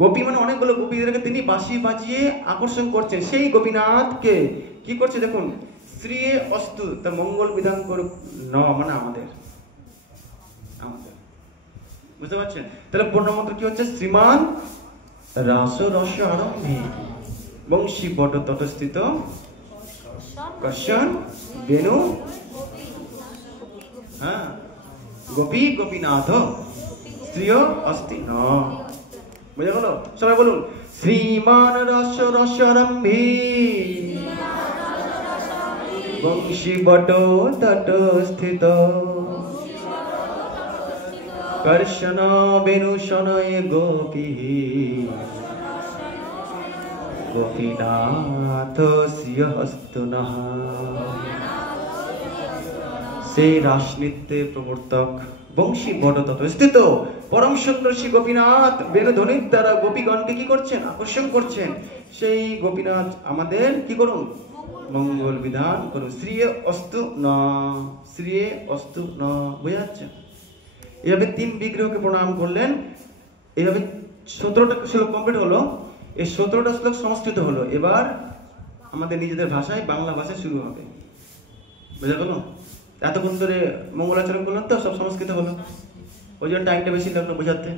গোপী মানে অনেকগুলো গোপীদেরকে তিনি বাঁশি বাজিয়ে আকর্ষণ করছেন। সেই গোপীনাথকে কি করছে দেখুন, শ্রী অস্তু, তার মঙ্গল বিধান করুক, ন মানে আমাদের, আমাদের। বুঝতে পারছেন? তাহলে পূর্ণমন্ত্র কি হচ্ছে? শ্রীমান রাস রস আরম্ভী বংশী বট তটস্থিত কর্ষণ বেনু, হ্যাঁ, গোপী গোপীনাথ শ্রীয় অস্তি ন। বুঝা গেল? সবাই বলুন, শ্রীমান রাস রসারম্ভী বংশী বট তটস্থিত কর্ষণ বেনু শনয় গোপী গোপীনাথ শ্রিয় হস্তু নঃ। সেই রাস নৃত্যে প্রবর্তক বংশী বট তটস্থিত পরম সুন্দর শ্রী গোপীনাথ বেনু ধ্বনির দ্বারা গোপীগণকে কি করছেন? আকর্ষণ করছেন। সেই গোপীনাথ আমাদের কি করুন, মঙ্গল বিধান করুন। শ্রীয়ে অস্তু ন, শ্রীয়ে অস্তু ন, বোঝা যাচ্ছে? এভাবে 3 বিগ্রহকে প্রণাম করলেন। এইভাবে 17টা শ্লোক কমপ্লিট হলো। এই 17টা শ্লোক সংস্কৃত হলো। এবার আমাদের নিজেদের ভাষায়, বাংলা ভাষায় শুরু হবে। বোঝা গেল? এতক্ষণ ধরে মঙ্গলাচরণ করলাম তো, সব সংস্কৃত হলো। ওই জন্য টাইমটা বেশি লাগলো বোঝাতে।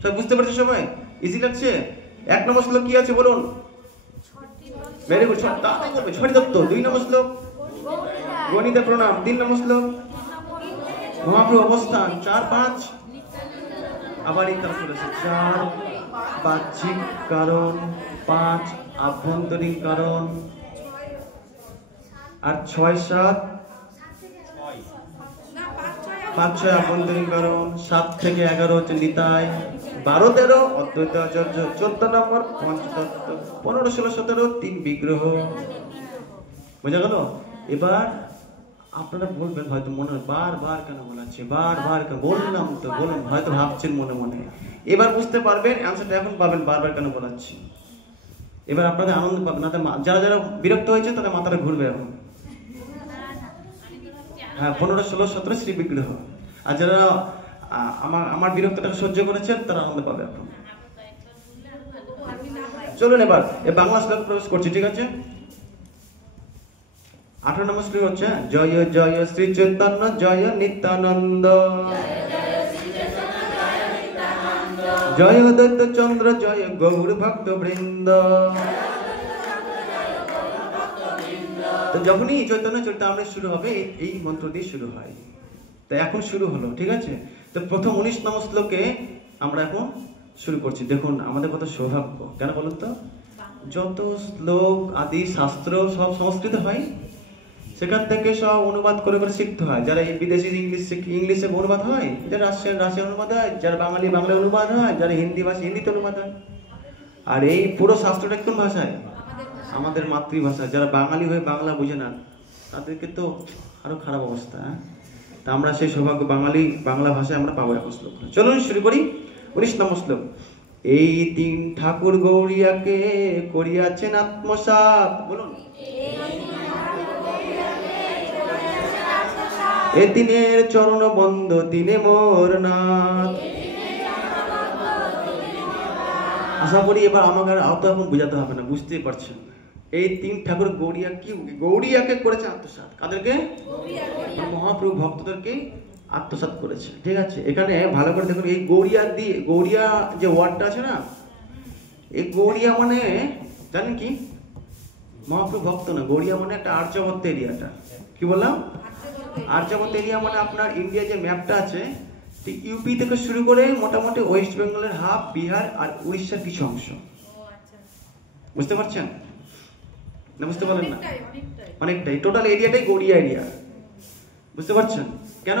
সব বুঝতে পারছো সবাই? ইজি লাগছে? 1 নম্বর শ্লোক কি আছে বলুন? ভেরি গুড, তাড়াতাড়ি করবে। 6টি তত্ত্ব। 2 নম্বর শ্লোক গণিতে প্রণাম। 3 নম্বর শ্লোক মহাপ্রভু অবস্থান। 4, 5 আবার এই কাজ চলেছে। 4 বাহ্যিক কারণ, 5 আভ্যন্তরীণ কারণ, আর 6, 7 5, 6 আভ্যন্তরীণ কারণ, 7 থেকে 11 হচ্ছে নিতাই, 12, 13 অদ্বৈত আচার্য, 14 নম্বর পঞ্চতত্ত্ব, 15, 16, 17 3 বিগ্রহ। বোঝা গেল? এবার আপনারা বলবেন হয়তো মনে হয় বারবার কেন বলাচ্ছে, বারবার কেন বললাম তো, বলুন হয়তো ভাবছেন মনে মনে। এবার বুঝতে পারবেন, অ্যান্সারটা এখন পাবেন বারবার কেন বলাচ্ছি। এবার আপনাদের আনন্দ পাবেন। না যারা যারা বিরক্ত হয়েছে তাদের মাথাটা ঘুরবে এখন। হ্যাঁ, 15, 16, 17 শ্রী বিগ্রহ। আর যারা আমার বিরক্তটাকে সহ্য করেছেন তারা আনন্দ পাবে এখন। চলুন এবার বাংলা শ্লোক প্রবেশ করছি, ঠিক আছে? 18 নম্বর শ্লোক হচ্ছে জয় জয় শ্রী চৈতন্য জয় নিত্যানন্দ, জয় দৈত্য চন্দ্র জয় গৌর ভক্ত বৃন্দ। তো যখনই চৈতন্য চরিতামৃত শুরু হবে এই মন্ত্র দিয়ে শুরু হয়। তো এখন শুরু হলো, ঠিক আছে? তো প্রথম 19 নম্বর শ্লোকে আমরা এখন শুরু করছি। দেখুন আমাদের কত সৌভাগ্য, কেন বলুন তো? যত শ্লোক আদি শাস্ত্র সব সংস্কৃত হয়, সেখান থেকে সব অনুবাদ করে করে শিখতে হয়। যারা বিদেশি ইংলিশে অনুবাদ হয়, যারা রাশিয়ান অনুবাদ হয়, যারা বাঙালি বাংলায় অনুবাদ হয়, যারা হিন্দি ভাষা হিন্দিতে অনুবাদ হয়। আর এই পুরো শাস্ত্রটা কোন ভাষায়? আমাদের মাতৃভাষা। যারা বাঙালি হয়ে বাংলা বুঝে না তাদেরকে তো আরো খারাপ অবস্থা। তা আমরা সেই সৌভাগ্য বাংলা ভাষায় আমরা পাবো এখন শ্লোক। চলুন শুরু করি। 19 নম্বর শ্লোক। এই 3 ঠাকুর গৌরিয়াকে করিয়াছেন আত্মসাৎ। বলুন। এ তিনের চরণ বন্ধ তিনে মোর নাথ। আশা করি এবার আমাকে আর তো এখন বুঝাতে হবে না, বুঝতেই পারছেন। এই 3 ঠাকুর গৌরিয়াকে করেছে আত্মসাৎ। কাদেরকে? মহাপ্রভু ভক্তদেরকে আত্মসাৎ করেছে, ঠিক আছে? এখানে ভালো করে দেখুন, এই গৌরিয়া যে ওয়ার্ডটা আছে না, এই গৌরিয়া মানে জানেন কি? মহাপ্রভু ভক্ত না, গৌরিয়া মানে একটা আর্যভট্ট এরিয়াটা। কি বললাম? আর্যভট্ট এরিয়া মানে আপনার ইন্ডিয়া যে ম্যাপটা আছে, ঠিক ইউপি থেকে শুরু করে মোটামুটি ওয়েস্ট বেঙ্গলের হাফ, বিহার আর উড়িষ্যার কিছু অংশ। বুঝতে পারছেন না? বুঝতে পারলেন না? অনেকটাই টোটাল এরিয়াটাই গৌরিয়া এরিয়া। বুঝতে পারছেন কেন?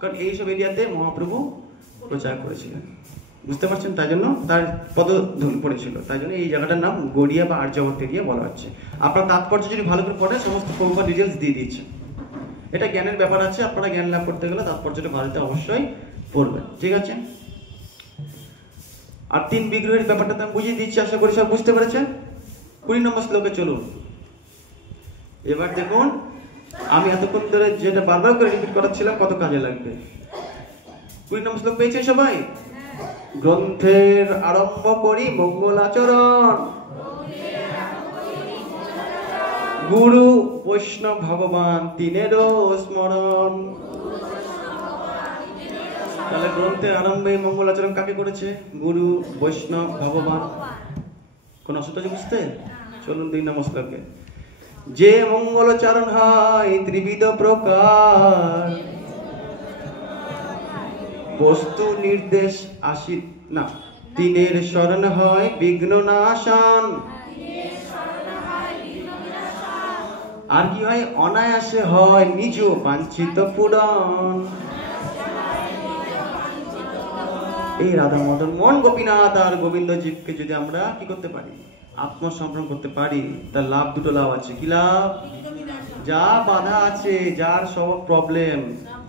কারণ এইসব এরিয়াতে মহাপ্রভু প্রচার করেছিলেন। বুঝতে পারছেন? তাই জন্য তার পদধূলি পড়েছিল, তাই জন্য এই জায়গাটার নাম গৌরিয়া বা আর্যভট্ট এরিয়া বলা হচ্ছে। আপনার তাৎপর্য যদি ভালো করে পড়েন, সমস্ত প্রভুপাদ ডিটেলস দিয়ে দিচ্ছে। এটা জ্ঞানের ব্যাপার আছে, আপনারা জ্ঞান লাভ করতে গেলে তাৎপর্যটা ভারতে অবশ্যই পড়বেন, ঠিক আছে? আর 3 বিগ্রহের ব্যাপারটা আমি বুঝিয়ে দিচ্ছি, আশা করি সব বুঝতে পেরেছেন। 20 নম্বর শ্লোকে চলুন। এবার দেখুন আমি এতক্ষণ ধরে যেটা বারবার করে রিপিট করাচ্ছিলাম কত কাজে লাগবে। 20 নম্বর শ্লোক পেয়েছেন সবাই? গ্রন্থের আরম্ভ করি মঙ্গলাচরণ, গুরু বৈষ্ণব ভগবান তিনেরও স্মরণ। তাহলে গ্রন্থের আরম্ভে মঙ্গলাচরণ কাকে করেছে? গুরু বৈষ্ণব ভগবান। কোন অসুবিধা আছে বুঝতে? চলুন 2 নম্বর শ্লোকে। যে মঙ্গলাচরণ হয় ত্রিবিধ প্রকার, বস্তু নির্দেশ আসি না, তিনের শরণ হয় বিঘ্ন নাশন। আর কি হয়? অনায়াসে হয় নিজ বাঞ্ছিত পূরণ। এই রাধা মদন মোহন গোপীনাথ আর গোবিন্দ জীবকে যদি আমরা কি করতে পারি? আত্মসমর্পণ করতে পারি, তার লাভ দুটো লাভ আছে। কি লাভ? যা বাধা আছে, যার সব প্রবলেম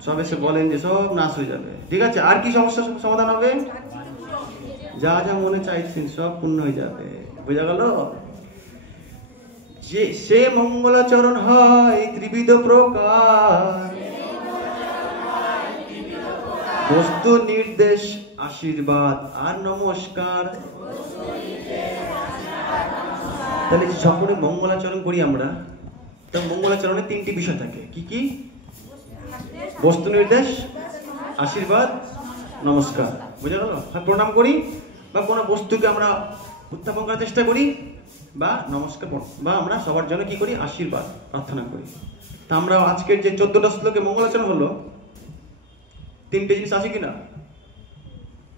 সব এসে বলেন যে সব নাশ হয়ে যাবে, ঠিক আছে? আর কি সমস্যার সমাধান হবে? যা যা মনে চাইছেন সব পূর্ণ হয়ে যাবে। বোঝা গেল? যে সে মঙ্গলাচরণ হয় ত্রিবিধ প্রকার, বস্তু নির্দেশ, আশীর্বাদ আর নমস্কার। তাহলে যখনই মঙ্গলাচরণ করি আমরা, তো মঙ্গলাচরণে তিনটি বিষয় থাকে। কি কি? বস্তু নির্দেশ, আশীর্বাদ, নমস্কার। বুঝা গেল? প্রণাম করি বা কোনো বস্তুকে আমরা উত্থাপন করার চেষ্টা করি, বা নমস্কার, বা আমরা সবার জন্য কি করি? আশীর্বাদ প্রার্থনা করি। তা আমরা আজকের যে 14টা শ্লোকে মঙ্গলাচরণ হলো, তিনটে জিনিস আছে কিনা?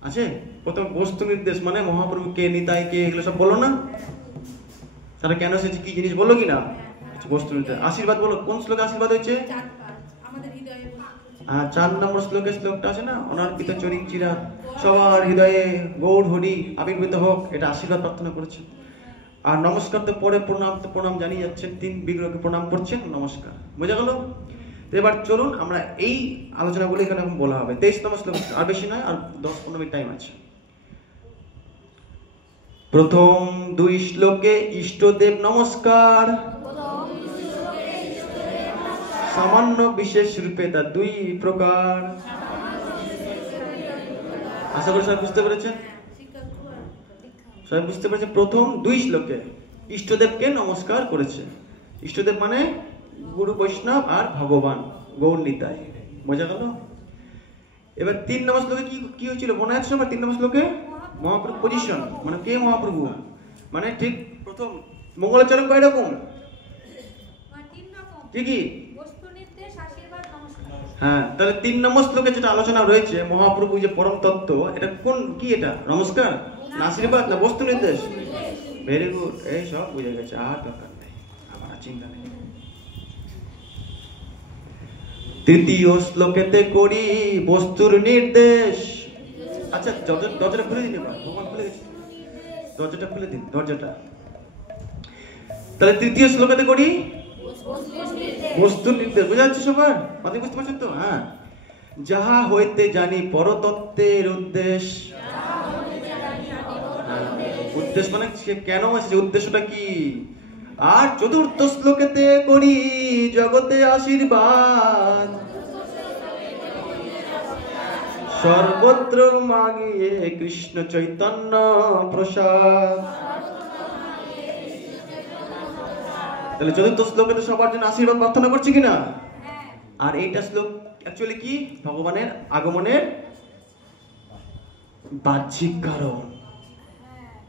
আছে। প্রথম বস্তু নির্দেশ, মানে মহাপ্রভু কে, নিতাই কে, এগুলো সব বলো না? তারা কেন এসেছে, কি জিনিস বললো কিনা? বস্তু নির্দেশ। আশীর্বাদ বলো, কোন শ্লোকে আশীর্বাদ হয়েছে? 4 নম্বর শ্লোকটা আছে না, অনার্পিত চরিং চিরা, সবার হৃদয়ে গৌর হরি আবির্ভূত হোক, এটা আশীর্বাদ প্রার্থনা করেছে। আর নমস্কার তো পরে প্রণাম জানিয়ে যাচ্ছেন, 3 বিগ্রহকে প্রণাম করছেন, নমস্কার। বোঝা গেল? এবার চলুন আমরা এই আলোচনাগুলো এখানে এখন বলা হবে। 23 নম্বর শ্লোক, আর বেশি নয়, আর 10-15 মিনিট টাইম আছে। প্রথম 2 শ্লোকে ইষ্টদেব নমস্কার, সামান্য বিশেষ রূপে তা 2 প্রকার। আশা করি সবাই বুঝতে পেরেছেন? সবাই বুঝতে পেরেছেন? প্রথম 2 শ্লোকে ইষ্টদেবকে নমস্কার করেছে। ইষ্টদেব মানে গুরু বৈষ্ণব আর ভগবান গৌর নিতাই। বোঝা গেল? এবার 3 নম্বর শ্লোকে কি হয়েছিল মনে আছে? 3 নম্বর শ্লোকে মহাপ্রভু পজিশন, মানে কে মহাপ্রভু, মানে ঠিক প্রথম মঙ্গলাচরণ কয় রকম? কি কি? হ্যাঁ, তাহলে 3 নম্বর শ্লোকে যেটা আলোচনা রয়েছে, মহাপ্রভু যে পরম তত্ত্ব, এটা কোন কি? এটা নমস্কার না আশীর্বাদ না বস্তু নির্দেশ? ভেরি গুড, এই সব বুঝে গেছে, আর দরকার নেই, আমার চিন্তা নেই। 3য় শ্লোকেতে করি বস্তুর নির্দেশ। আচ্ছা, দরজাটা খুলে দিন, ভগবান খুলে গেছে, দরজাটা খুলে দিন, দরজাটা। তাহলে 3য় শ্লোকেতে করি বস্তুর নির্দেশ। বোঝা যাচ্ছে সবার? আপনি বুঝতে পারছেন তো? হ্যাঁ। যাহা হইতে জানি পরতত্ত্বের উদ্দেশ। উদ্দেশ মানে সে কেন এসেছে, উদ্দেশ্যটা কি? আর 4র্থ শ্লোকেতে করি জগতে আশীর্বাদ, সর্বত্র মাগিয়ে কৃষ্ণ চৈতন্য প্রসাদ। তাহলে 4র্থ শ্লোকে সবার জন্য আশীর্বাদ প্রার্থনা করছি কিনা? আর এইটা শ্লোক অ্যাকচুয়ালি কি? ভগবানের আগমনের বাহ্যিক কারণ,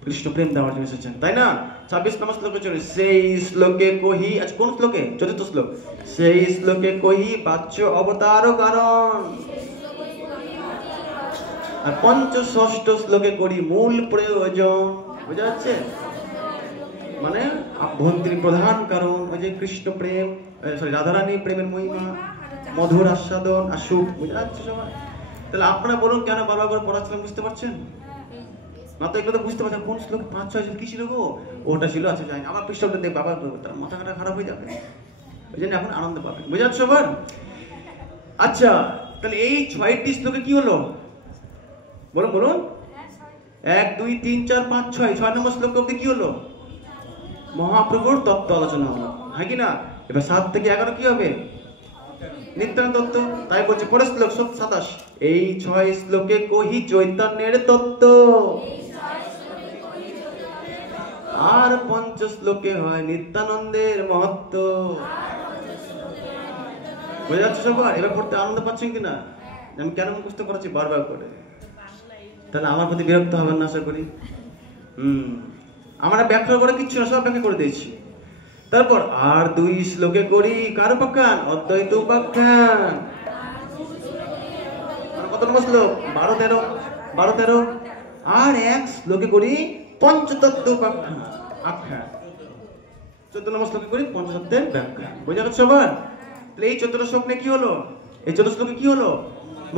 কৃষ্ণ প্রেম দেওয়ার জন্য এসেছেন, তাই না? 26 নম্বর শ্লোকে চলে, সেই শ্লোকে কহি, আচ্ছা কোন শ্লোকে? 4র্থ শ্লোক। সেই শ্লোকে কহি বাচ্য অবতার কারণ। আর 5ষ্ঠ শ্লোকে করি মূল প্রয়োজন। বুঝা যাচ্ছে? মানে আভ্যন্তরীণ প্রধান কারণ, ওই যে কৃষ্ণ প্রেম, রাধারানী প্রেমের মহিমা, মধুর আস্বাদন আর সুখ। বুঝা যাচ্ছে সবাই? তাহলে আপনারা বলুন, কেন বারবার করে পড়াচ্ছিলাম, বুঝতে পারছেন না? তো এগুলো তো বুঝতে পারছেন, কোন শ্লোক 5-6 কি ছিল গো, ওটা ছিল, আচ্ছা যাই, আবার পৃষ্ঠাটা দেখ, বাবা তার মাথা কাটা খারাপ হয়ে যাবে, ওই জন্য এখন আনন্দ পাবেন। বুঝা যাচ্ছে সবার? আচ্ছা, তাহলে এই 6টি শ্লোকে কি হলো বলুন বলুন? 1, 2, 3, 4, 5, 6 নম্বর শ্লোক অব্দি কি হলো? মহাপ্রভুর তত্ত্ব আলোচনা হলো, হ্যাঁ কি না? এবার 7 থেকে 11 কি হবে? নিত্যানন্দ তত্ত্ব। তাই বলছে পরের শ্লোক 27, এই 6 শ্লোকে কহি চৈতন্যের তত্ত্ব, আর 5 শ্লোকে হয় নিত্যানন্দের মহত্ব। বোঝা যাচ্ছে সবার? এবার পড়তে আনন্দ পাচ্ছেন কিনা? আমি কেন মুখস্থ করাচ্ছি বারবার করে? তাহলে আমার প্রতি বিরক্ত হবেন না আশা করি। আমরা ব্যাখ্যা করে কিচ্ছু না, সব ব্যাখ্যা করে দিয়েছি। তারপর আর 2 শ্লোকে করি কার উপাখ্যান? অদ্বৈত উপাখ্যান। কত নম্বর শ্লোক? 12-13। আর 1 শ্লোকে করি পঞ্চতত্ত্ব উপাখ্যান আখ্যান। 14 নম্বর শ্লোকে করি পঞ্চতত্ত্বের ব্যাখ্যা। বোঝা গেছে সবার? তাহলে এই 14 শ্লোক নিয়ে কি হলো? এই 14 শ্লোকে কি হলো?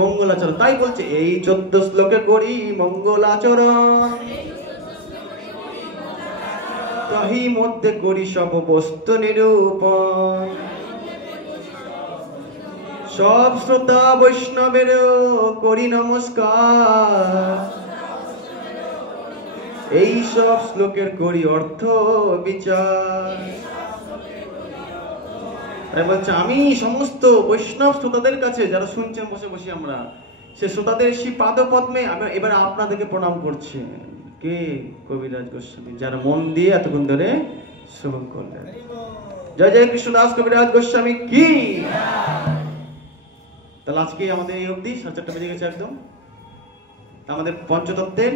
মঙ্গলাচরণ। তাই বলছে এই 14 শ্লোকে করি মঙ্গলাচরণ, তাহি মধ্যে করি সব বস্তু নিরূপণ, সব শ্রোতা বৈষ্ণবের করি নমস্কার, এই সব শ্লোকের করি অর্থ বিচার। তাই বলছে আমি সমস্ত বৈষ্ণব শ্রোতাদের কাছে, যারা শুনছেন বসে বসে আমরা, সে শ্রোতাদের সেই পাদপদ্মে আমি এবার আপনাদেরকে প্রণাম করছি। কে? কবিরাজ গোস্বামী, যারা মন দিয়ে এতক্ষণ ধরে শ্রবণ করলেন। জয় জয় কৃষ্ণদাস কবিরাজ গোস্বামী কি। তাহলে আজকে আমাদের এই অবধি, 4:30 বেজে গেছে একদম। আমাদের পঞ্চতত্ত্বের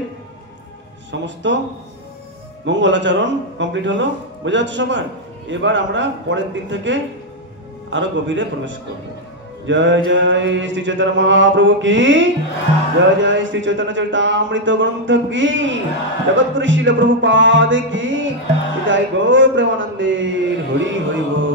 সমস্ত মঙ্গলাচরণ কমপ্লিট হলো, বোঝা যাচ্ছে সবার। এবার আমরা পরের দিন থেকে আরো গভীরে প্রবেশ করব। জয় জয় শ্রী চৈতন্য মহাপ্রভু কি, জয় জয় শ্রী চৈতন্য চরিতামৃত গ্রন্থ কি, জগৎগুরু শিল প্রভুপাদ কি, জয় গৌর প্রেমানন্দে, হরি হরি বল।